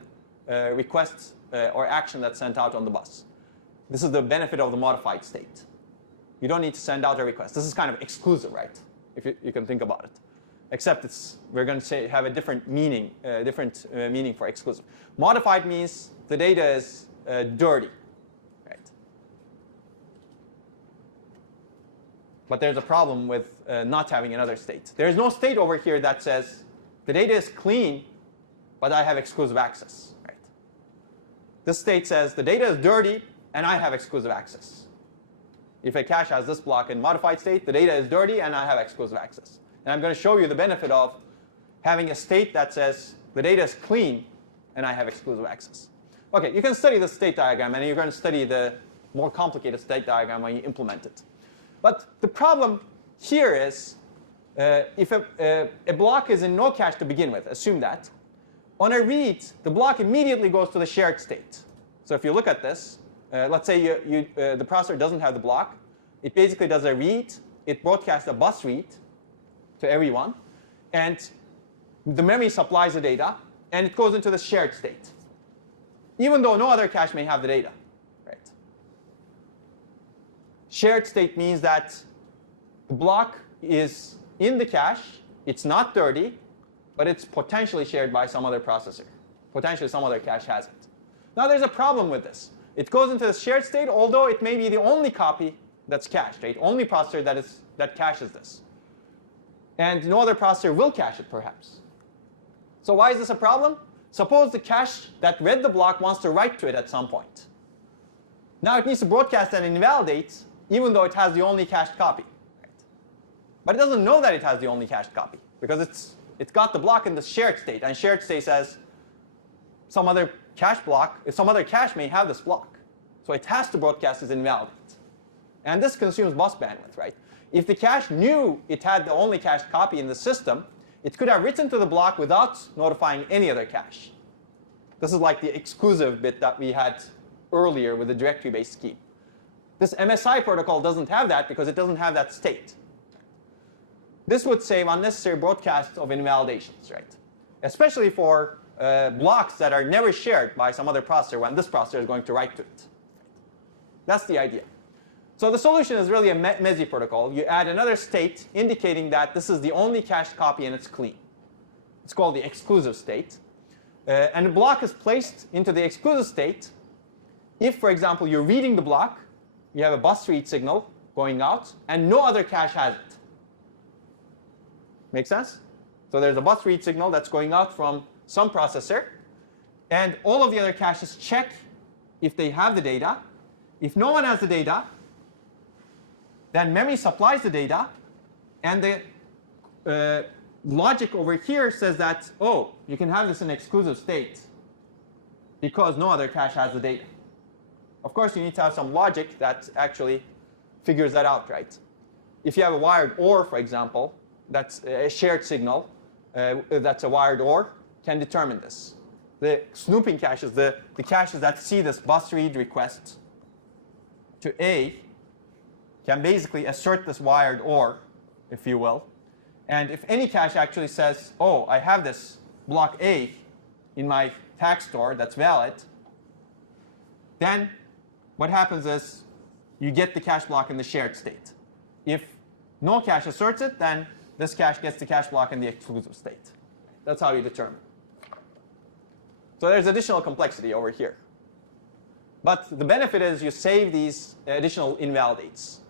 request or action that's sent out on the bus. This is the benefit of the modified state. You don't need to send out a request. This is kind of exclusive, right? If you can think about it. Except we're going to have a different meaning, meaning for exclusive. Modified means the data is dirty, right? But there's a problem with not having another state. There's no state over here that says the data is clean, but I have exclusive access, right? This state says the data is dirty, and I have exclusive access. If a cache has this block in modified state, the data is dirty, and I have exclusive access. And I'm going to show you the benefit of having a state that says the data is clean, and I have exclusive access. OK, you can study the state diagram, and you're going to study the more complicated state diagram when you implement it. But the problem here is if a block is in no cache to begin with, assume that. On a read, the block immediately goes to the shared state. So if you look at this, let's say the processor doesn't have the block. It basically does a read. It broadcasts a bus read to everyone. And the memory supplies the data. And it goes into the shared state, even though no other cache may have the data. Right? Shared state means that the block is in the cache. It's not dirty, but it's potentially shared by some other processor. Potentially some other cache has it. Now there's a problem with this. It goes into the shared state, although it may be the only copy that's cached, right? Only processor that caches this. And no other processor will cache it, perhaps. So why is this a problem? Suppose the cache that read the block wants to write to it at some point. Now it needs to broadcast and invalidate even though it has the only cached copy. Right? But it doesn't know that it has the only cached copy because it's got the block in the shared state, and shared state says some other cache block, some other cache may have this block. So it has to broadcast as invalidate. And this consumes bus bandwidth, right? If the cache knew it had the only cached copy in the system, it could have written to the block without notifying any other cache. This is like the exclusive bit that we had earlier with the directory-based scheme. This MSI protocol doesn't have that because it doesn't have that state. This would save unnecessary broadcasts of invalidations, right? Especially for blocks that are never shared by some other processor when this processor is going to write to it. That's the idea. So the solution is really a MESI protocol. You add another state indicating that this is the only cached copy and it's clean. It's called the exclusive state. And the block is placed into the exclusive state if, for example, you're reading the block, you have a bus read signal going out, and no other cache has it. Make sense? So there's a bus read signal that's going out from some processor, and all of the other caches check if they have the data. If no one has the data, then memory supplies the data, and the logic over here says that, oh, you can have this in exclusive state because no other cache has the data. Of course, you need to have some logic that actually figures that out, right? If you have a wired OR, for example, that's a shared signal, that's a wired OR, can determine this. The snooping caches, the caches that see this bus read request to A, can basically assert this wired OR, if you will. And if any cache actually says, oh, I have this block A in my tag store that's valid, then what happens is you get the cache block in the shared state. If no cache asserts it, then this cache gets the cache block in the exclusive state. That's how you determine. So there's additional complexity over here. But the benefit is you save these additional invalidates.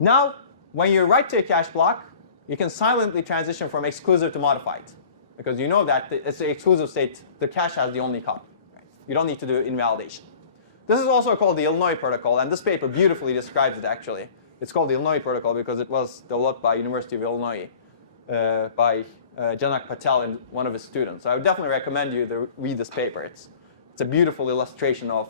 Now, when you write to a cache block, you can silently transition from exclusive to modified, because you know that it's the exclusive state, the cache has the only copy. Right? You don't need to do invalidation. This is also called the Illinois protocol, and this paper beautifully describes it, actually. It's called the Illinois protocol because it was developed by University of Illinois by Janak Patel and one of his students. So I would definitely recommend you to read this paper. It's a beautiful illustration of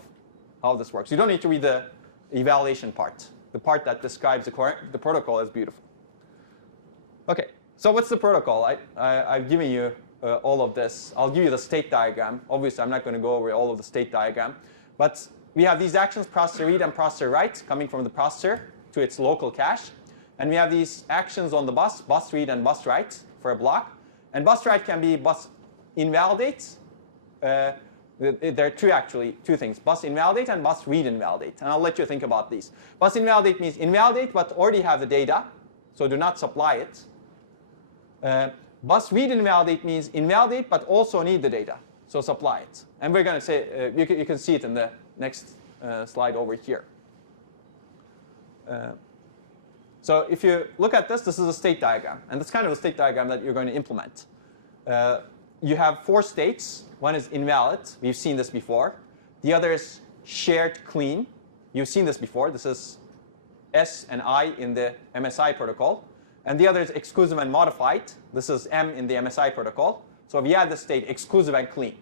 how this works. You don't need to read the evaluation part. The part that describes the protocol is beautiful. OK, so what's the protocol? I've given you all of this. I'll give you the state diagram. Obviously, I'm not going to go over all of the state diagram. But we have these actions, processor read and processor write, coming from the processor to its local cache. And we have these actions on the bus read and bus write for a block. And bus write can be bus invalidate. There are two things, bus invalidate and bus read invalidate. And I'll let you think about these. Bus invalidate means invalidate but already have the data, so do not supply it. Bus read invalidate means invalidate but also need the data, so supply it. And we're going to say, you can see it in the next slide over here. So if you look at this, this is a state diagram. And that's kind of a state diagram that you're going to implement. You have 4 states. One is invalid. We've seen this before. The other is shared clean. You've seen this before. This is S and I in the MSI protocol. And the other is exclusive and modified. This is M in the MSI protocol. So we add the state exclusive and clean.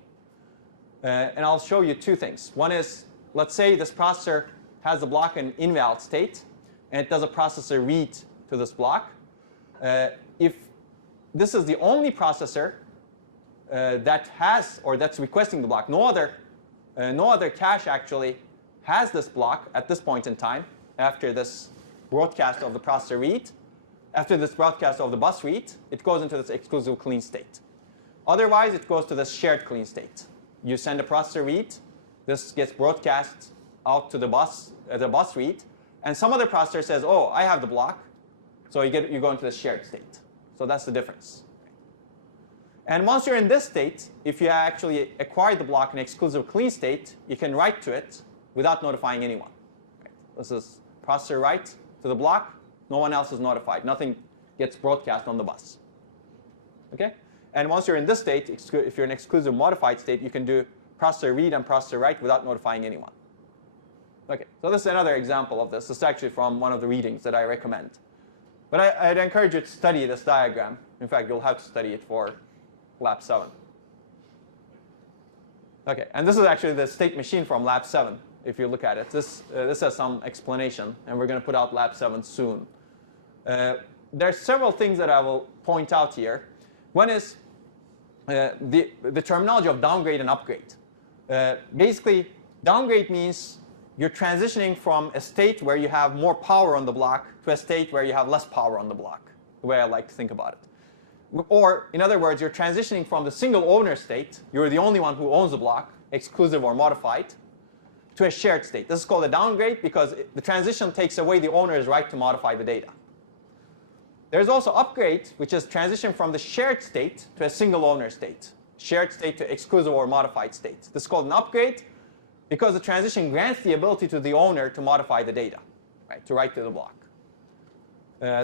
And I'll show you 2 things. One is, let's say this processor has the block in invalid state, and it does a processor read to this block. If this is the only processor that has, or that's requesting the block, no other cache actually has this block at this point in time after this broadcast of the processor read. After this broadcast of the bus read, it goes into this exclusive clean state. Otherwise, it goes to this shared clean state. You send a processor read. This gets broadcast out to the bus read. And some other processor says, oh, I have the block. So you go into the shared state. So that's the difference. And once you're in this state, if you actually acquired the block in exclusive clean state, you can write to it without notifying anyone. This is processor write to the block. No one else is notified. Nothing gets broadcast on the bus. Okay? And once you're in this state, if you're in exclusive modified state, you can do processor read and processor write without notifying anyone. OK, so this is another example of this. This is actually from one of the readings that I recommend. But I'd encourage you to study this diagram. In fact, you'll have to study it for lab 7. OK, and this is actually the state machine from lab 7, if you look at it. This has some explanation, and we're going to put out lab 7 soon. There are several things that I will point out here. One is the terminology of downgrade and upgrade. Basically, downgrade means you're transitioning from a state where you have more power on the block to a state where you have less power on the block, the way I like to think about it. Or, in other words, you're transitioning from the single owner state, you're the only one who owns the block, exclusive or modified, to a shared state. This is called a downgrade because the transition takes away the owner's right to modify the data. There's also upgrade, which is transition from the shared state to a single owner state, shared state to exclusive or modified state. This is called an upgrade because the transition grants the ability to the owner to modify the data, right, to write to the block.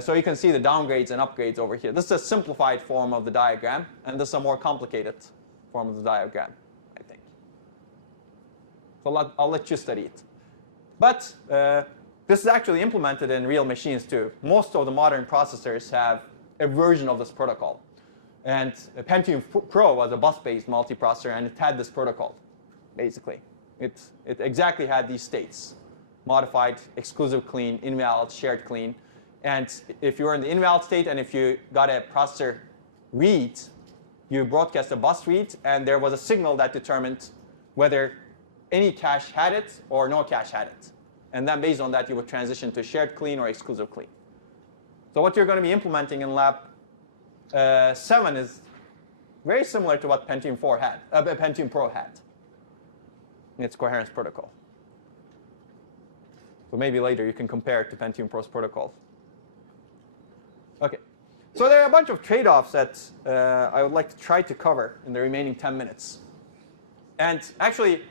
So you can see the downgrades and upgrades over here. This is a simplified form of the diagram, and this is a more complicated form of the diagram, I think. So I'll let you study it. But this is actually implemented in real machines too. Most of the modern processors have a version of this protocol. And Pentium Pro was a bus-based multiprocessor, and it had this protocol, basically. It exactly had these states: modified, exclusive clean, invalid, shared clean. And if you were in the invalid state and if you got a processor read, you broadcast a bus read, and there was a signal that determined whether any cache had it or no cache had it. And then based on that, you would transition to shared clean or exclusive clean. So what you're going to be implementing in lab 7 is very similar to what Pentium Pro had in its coherence protocol. So maybe later you can compare it to Pentium Pro's protocol. OK. So there are a bunch of trade-offs that I would like to try to cover in the remaining 10 minutes. And actually,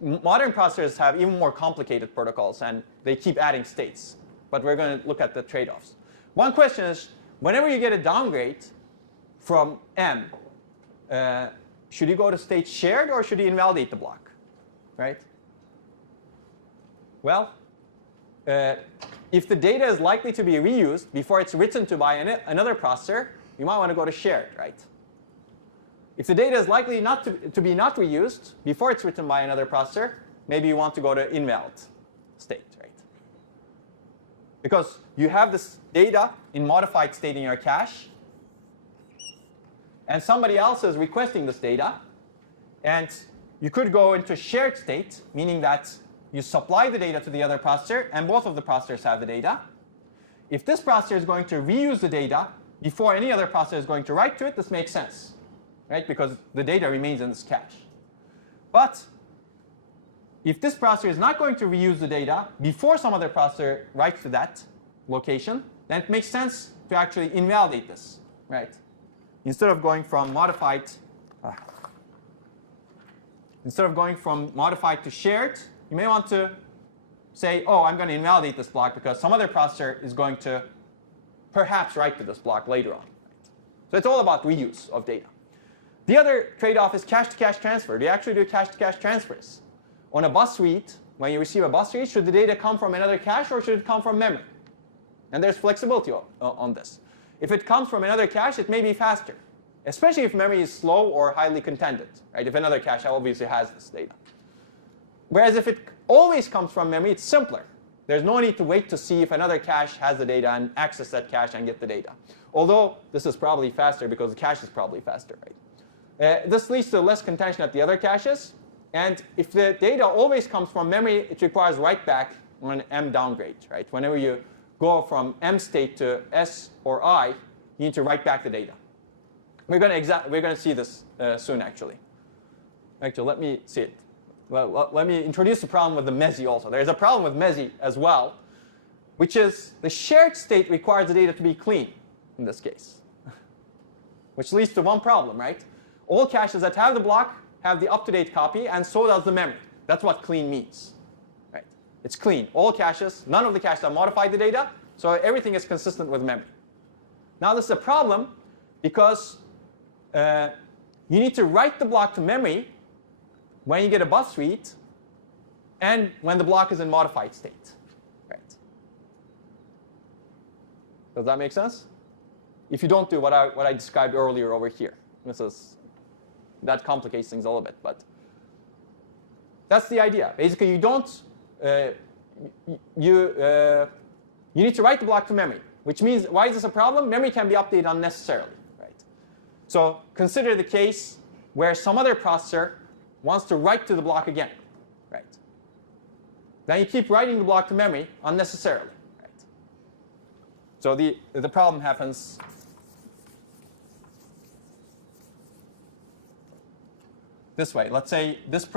modern processors have even more complicated protocols, and they keep adding states. But we're going to look at the trade-offs. One question is, whenever you get a downgrade from M, should you go to state shared, or should you invalidate the block? Right? Well, if the data is likely to be reused before it's written to by another processor, you might want to go to shared, right? If the data is likely not to be not reused before it's written by another processor, maybe you want to go to invalid state, right? Because you have this data in modified state in your cache, and somebody else is requesting this data, and you could go into shared state, meaning that you supply the data to the other processor, and both of the processors have the data. If this processor is going to reuse the data before any other processor is going to write to it, this makes sense, right? Because the data remains in this cache. But if this processor is not going to reuse the data before some other processor writes to that location, then it makes sense to actually invalidate this, right? Instead of going from modified to shared, you may want to say, oh, I'm going to invalidate this block because some other processor is going to perhaps write to this block later on. So it's all about reuse of data. The other trade-off is cache-to-cache transfer. Do you actually do cache-to-cache transfers? On a bus read, when you receive a bus read, should the data come from another cache or should it come from memory? And there's flexibility on this. If it comes from another cache, it may be faster, especially if memory is slow or highly contended, right? If another cache obviously has this data. Whereas if it always comes from memory, it's simpler. There's no need to wait to see if another cache has the data and access that cache and get the data. Although this is probably faster because the cache is probably faster, right? This leads to less contention at the other caches. And if the data always comes from memory, it requires write back on an M downgrade, right? Whenever you go from M state to S or I, you need to write back the data. We're going to see this soon, actually. Actually, let me see it. Well, let me introduce the problem with the MESI also. There's a problem with MESI as well, which is the shared state requires the data to be clean in this case, which leads to one problem, right? All caches that have the block have the up-to-date copy, and so does the memory. That's what clean means, right? It's clean. All caches, none of the caches have modified the data, so everything is consistent with memory. Now, this is a problem because you need to write the block to memory when you get a bus read and when the block is in modified state. Right. Does that make sense? If you don't do what I described earlier over here. That complicates things a little bit, but that's the idea. Basically, you don't you need to write the block to memory, which means why is this a problem? Memory can be updated unnecessarily, right? So consider the case where some other processor wants to write to the block again, right? Then you keep writing the block to memory unnecessarily, right? So the problem happens. This way. Let's say this.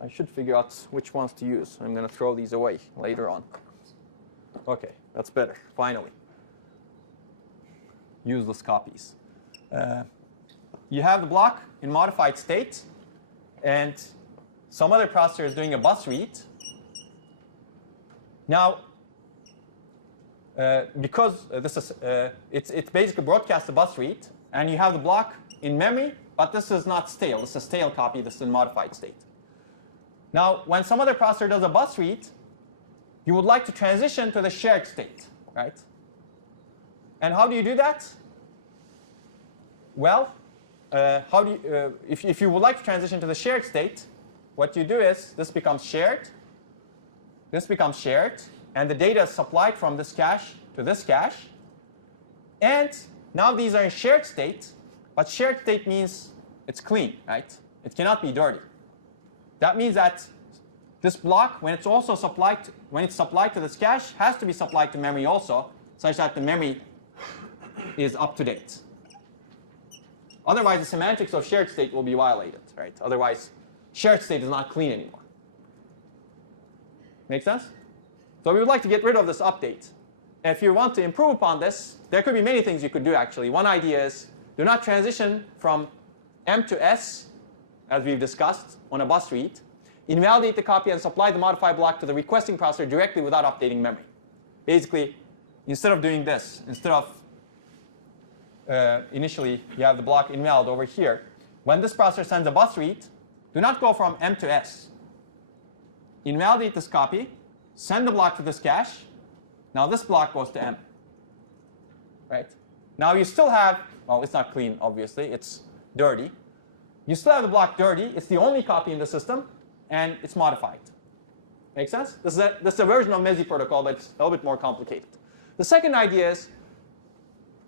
I should figure out which ones to use. I'm going to throw these away later on. OK, that's better. Finally. Useless copies. You have the block in modified state, and some other processor is doing a bus read. Now, because this is it's basically broadcast a bus read, and you have the block in memory. But this is not stale. This is a stale copy. This is in modified state. Now, when some other processor does a bus read, you would like to transition to the shared state, right? And how do you do that? Well, if you would like to transition to the shared state, what you do is this becomes shared, and the data is supplied from this cache to this cache. And now these are in shared state. But shared state means it's clean, right? It cannot be dirty. That means that this block, when it's supplied to this cache, has to be supplied to memory also, such that the memory is up to date. Otherwise, the semantics of shared state will be violated, right? Otherwise, shared state is not clean anymore. Make sense? So we would like to get rid of this update. If you want to improve upon this, there could be many things you could do, actually. One idea is do not transition from M to S, as we've discussed, on a bus read. Invalidate the copy and supply the modified block to the requesting processor directly without updating memory. Basically, instead of doing this, instead of initially you have the block invalid over here, when this processor sends a bus read, do not go from M to S. Invalidate this copy, send the block to this cache. Now this block goes to M. Right? Now you still have, well, it's not clean, obviously. It's dirty. You still have the block dirty. It's the only copy in the system, and it's modified. Make sense? This is a version of MIMD protocol, but it's a little bit more complicated. The second idea is,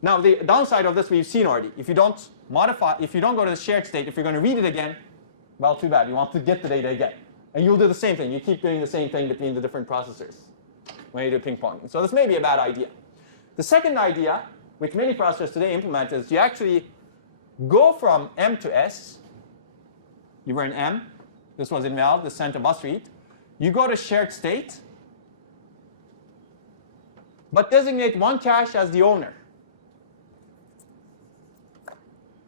now the downside of this we've seen already. If you don't modify, if you don't go to the shared state, if you're going to read it again, well, too bad. You want to get the data again. And you'll do the same thing. You keep doing the same thing between the different processors when you do ping pong. So this may be a bad idea. The second idea, which many processors today implement, is you actually go from M to S. You were in M. This was invalid. This sent a bus read. You go to shared state, but designate one cache as the owner.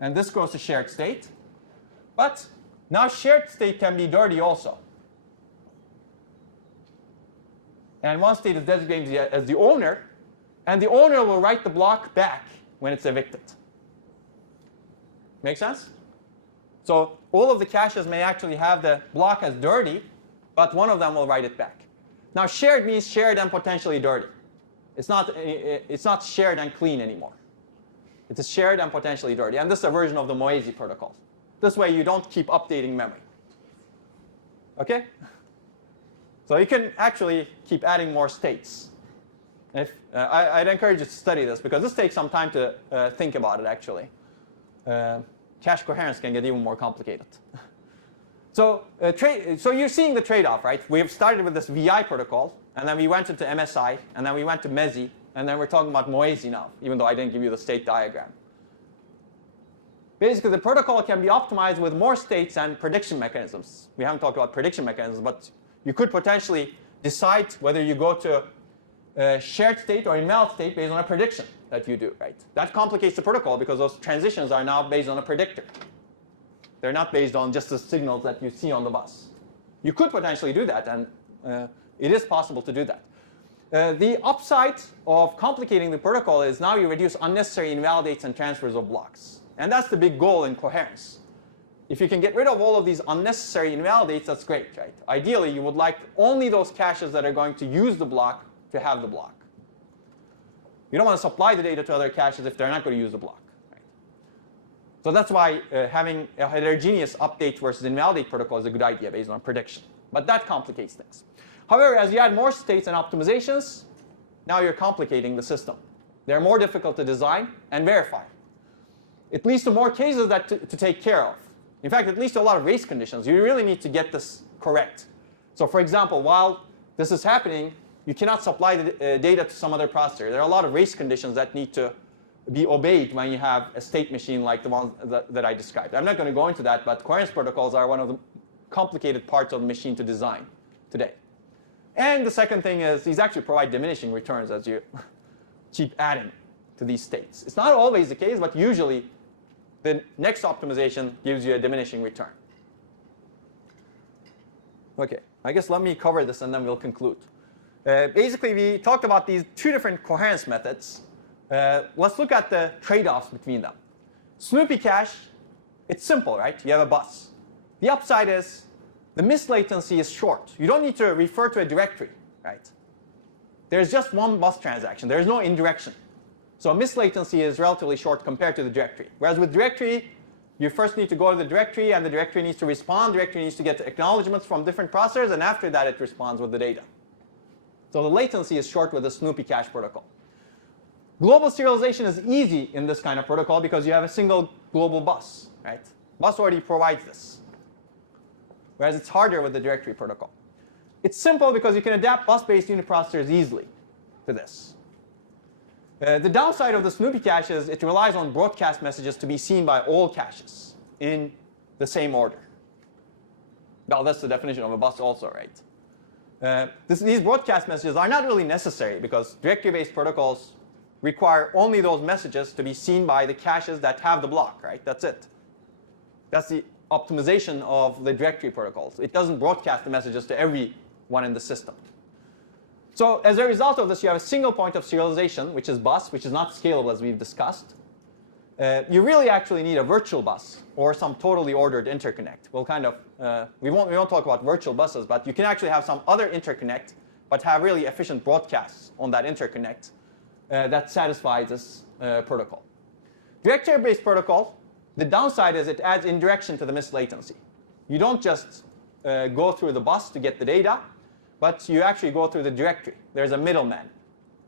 And this goes to shared state. But now shared state can be dirty also. And one state is designated as the owner, and the owner will write the block back when it's evicted. Make sense? So all of the caches may actually have the block as dirty, but one of them will write it back. Now shared means shared and potentially dirty. It's not shared and clean anymore. It is shared and potentially dirty. And this is a version of the MIMD protocol. This way you don't keep updating memory. OK? So you can actually keep adding more states. I'd encourage you to study this, because this takes some time to think about it, actually. Cache coherence can get even more complicated. So you're seeing the trade-off, right? We have started with this VI protocol, and then we went into MSI, and then we went to MESI, and then we're talking about MIMD now, even though I didn't give you the state diagram. Basically, the protocol can be optimized with more states and prediction mechanisms. We haven't talked about prediction mechanisms, but you could potentially decide whether you go to a shared state or invalid state based on a prediction that you do, right? That complicates the protocol, because those transitions are now based on a predictor. They're not based on just the signals that you see on the bus. You could potentially do that, and it is possible to do that. The upside of complicating the protocol is now you reduce unnecessary invalidates and transfers of blocks. And that's the big goal in coherence. If you can get rid of all of these unnecessary invalidates, that's great, right? Ideally, you would like only those caches that are going to use the block to have the block. You don't want to supply the data to other caches if they're not going to use the block. Right? So that's why having a heterogeneous update versus invalidate protocol is a good idea based on prediction. But that complicates things. However, as you add more states and optimizations, now you're complicating the system. They're more difficult to design and verify. It leads to more cases that to take care of. In fact, it leads to a lot of race conditions. You really need to get this correct. So for example, while this is happening, you cannot supply the data to some other processor. There are a lot of race conditions that need to be obeyed when you have a state machine like the one that I described. I'm not going to go into that, but coherence protocols are one of the complicated parts of the machine to design today. And the second thing is these actually provide diminishing returns as you keep adding to these states. It's not always the case, but usually the next optimization gives you a diminishing return. OK, I guess let me cover this and then we'll conclude. Basically, we talked about these two different coherence methods. Let's look at the trade-offs between them. Snoopy cache, it's simple, right? You have a bus. The upside is the miss latency is short. You don't need to refer to a directory, right? There's just one bus transaction. There's no indirection. So miss latency is relatively short compared to the directory. Whereas with directory, you first need to go to the directory, and the directory needs to respond. The directory needs to get acknowledgments from different processors, and after that, it responds with the data. So the latency is short with the Snoopy cache protocol. Global serialization is easy in this kind of protocol because you have a single global bus, right? Bus already provides this. Whereas it's harder with the directory protocol. It's simple because you can adapt bus-based unit processors easily to this. The downside of the Snoopy cache is it relies on broadcast messages to be seen by all caches in the same order. Well, that's the definition of a bus also, right? These broadcast messages are not really necessary because directory-based protocols require only those messages to be seen by the caches that have the block, right? That's it. That's the optimization of the directory protocols. It doesn't broadcast the messages to everyone in the system. So as a result of this, you have a single point of serialization, which is bus, which is not scalable as we've discussed. You really actually need a virtual bus or some totally ordered interconnect. We'll kind of, we won't talk about virtual buses, but you can actually have some other interconnect, but have really efficient broadcasts on that interconnect that satisfies this protocol. Directory-based protocol, the downside is it adds indirection to the miss latency. You don't just go through the bus to get the data, but you actually go through the directory. There's a middleman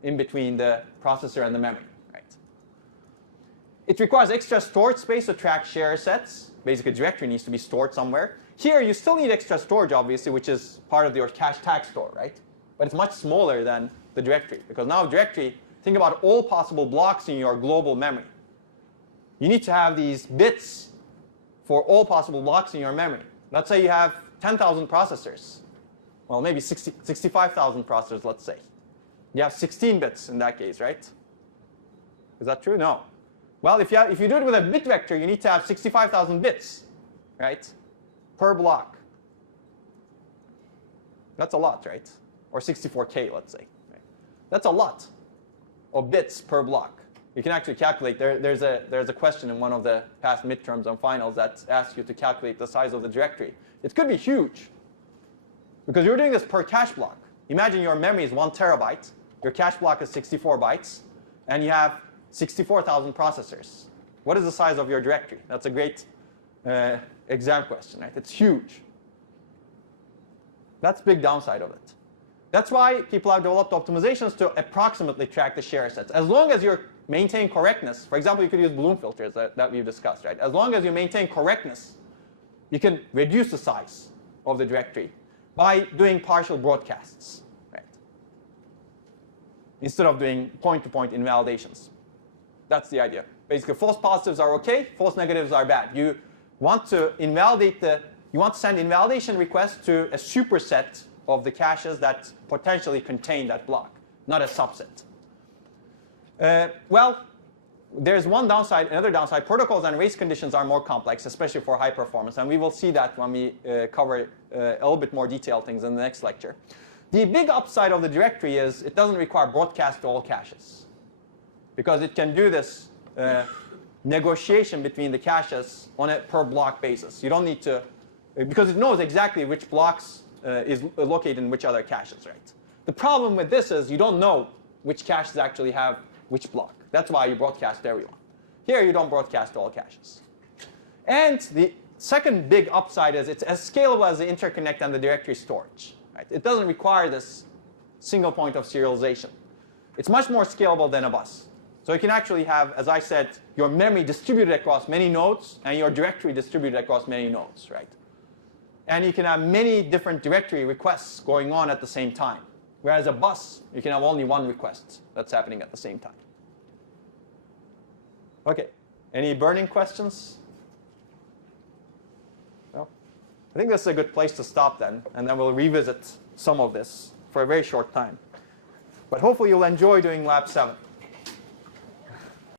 in between the processor and the memory. Right? It requires extra storage space to track share sets. Basically, directory needs to be stored somewhere. Here, you still need extra storage, obviously, which is part of your cache tag store, right? But it's much smaller than the directory, because now directory, think about all possible blocks in your global memory. You need to have these bits for all possible blocks in your memory. Let's say you have 10,000 processors. Well, maybe 65,000 processors, let's say. You have 16 bits in that case, right? Is that true? No. Well, if you do it with a bit vector, you need to have 65,000 bits, right, per block. That's a lot, right? Or 64K, let's say. Right? That's a lot of bits per block. You can actually calculate. There's a question in one of the past midterms and finals that asks you to calculate the size of the directory. It could be huge. Because you're doing this per cache block. Imagine your memory is 1 terabyte, your cache block is 64 bytes, and you have 64,000 processors. What is the size of your directory? That's a great exam question, right? It's huge. That's the big downside of it. That's why people have developed optimizations to approximately track the share sets. As long as you maintain correctness, for example, you could use Bloom filters that we've discussed, right? As long as you maintain correctness, you can reduce the size of the directory by doing partial broadcasts, right? Instead of doing point-to-point invalidations. That's the idea. Basically, false positives are OK, false negatives are bad. You want to send invalidation requests to a superset of the caches that potentially contain that block, not a subset. Well, there's one downside, another downside. Protocols and race conditions are more complex, especially for high performance. And we will see that when we cover a little bit more detailed things in the next lecture. The big upside of the directory is it doesn't require broadcast to all caches. Because it can do this negotiation between the caches on a per block basis. You don't need to, because it knows exactly which blocks is located in which other caches, right? The problem with this is you don't know which caches actually have which block. That's why you broadcast everyone. Here you don't broadcast all caches. And the second big upside is it's as scalable as the interconnect and the directory storage. Right? It doesn't require this single point of serialization. It's much more scalable than a bus. So you can actually have, as I said, your memory distributed across many nodes and your directory distributed across many nodes, right? And you can have many different directory requests going on at the same time. Whereas a bus, you can have only one request that's happening at the same time. OK, any burning questions? Well, I think this is a good place to stop then. And then we'll revisit some of this for a very short time. But hopefully you'll enjoy doing Lab 7.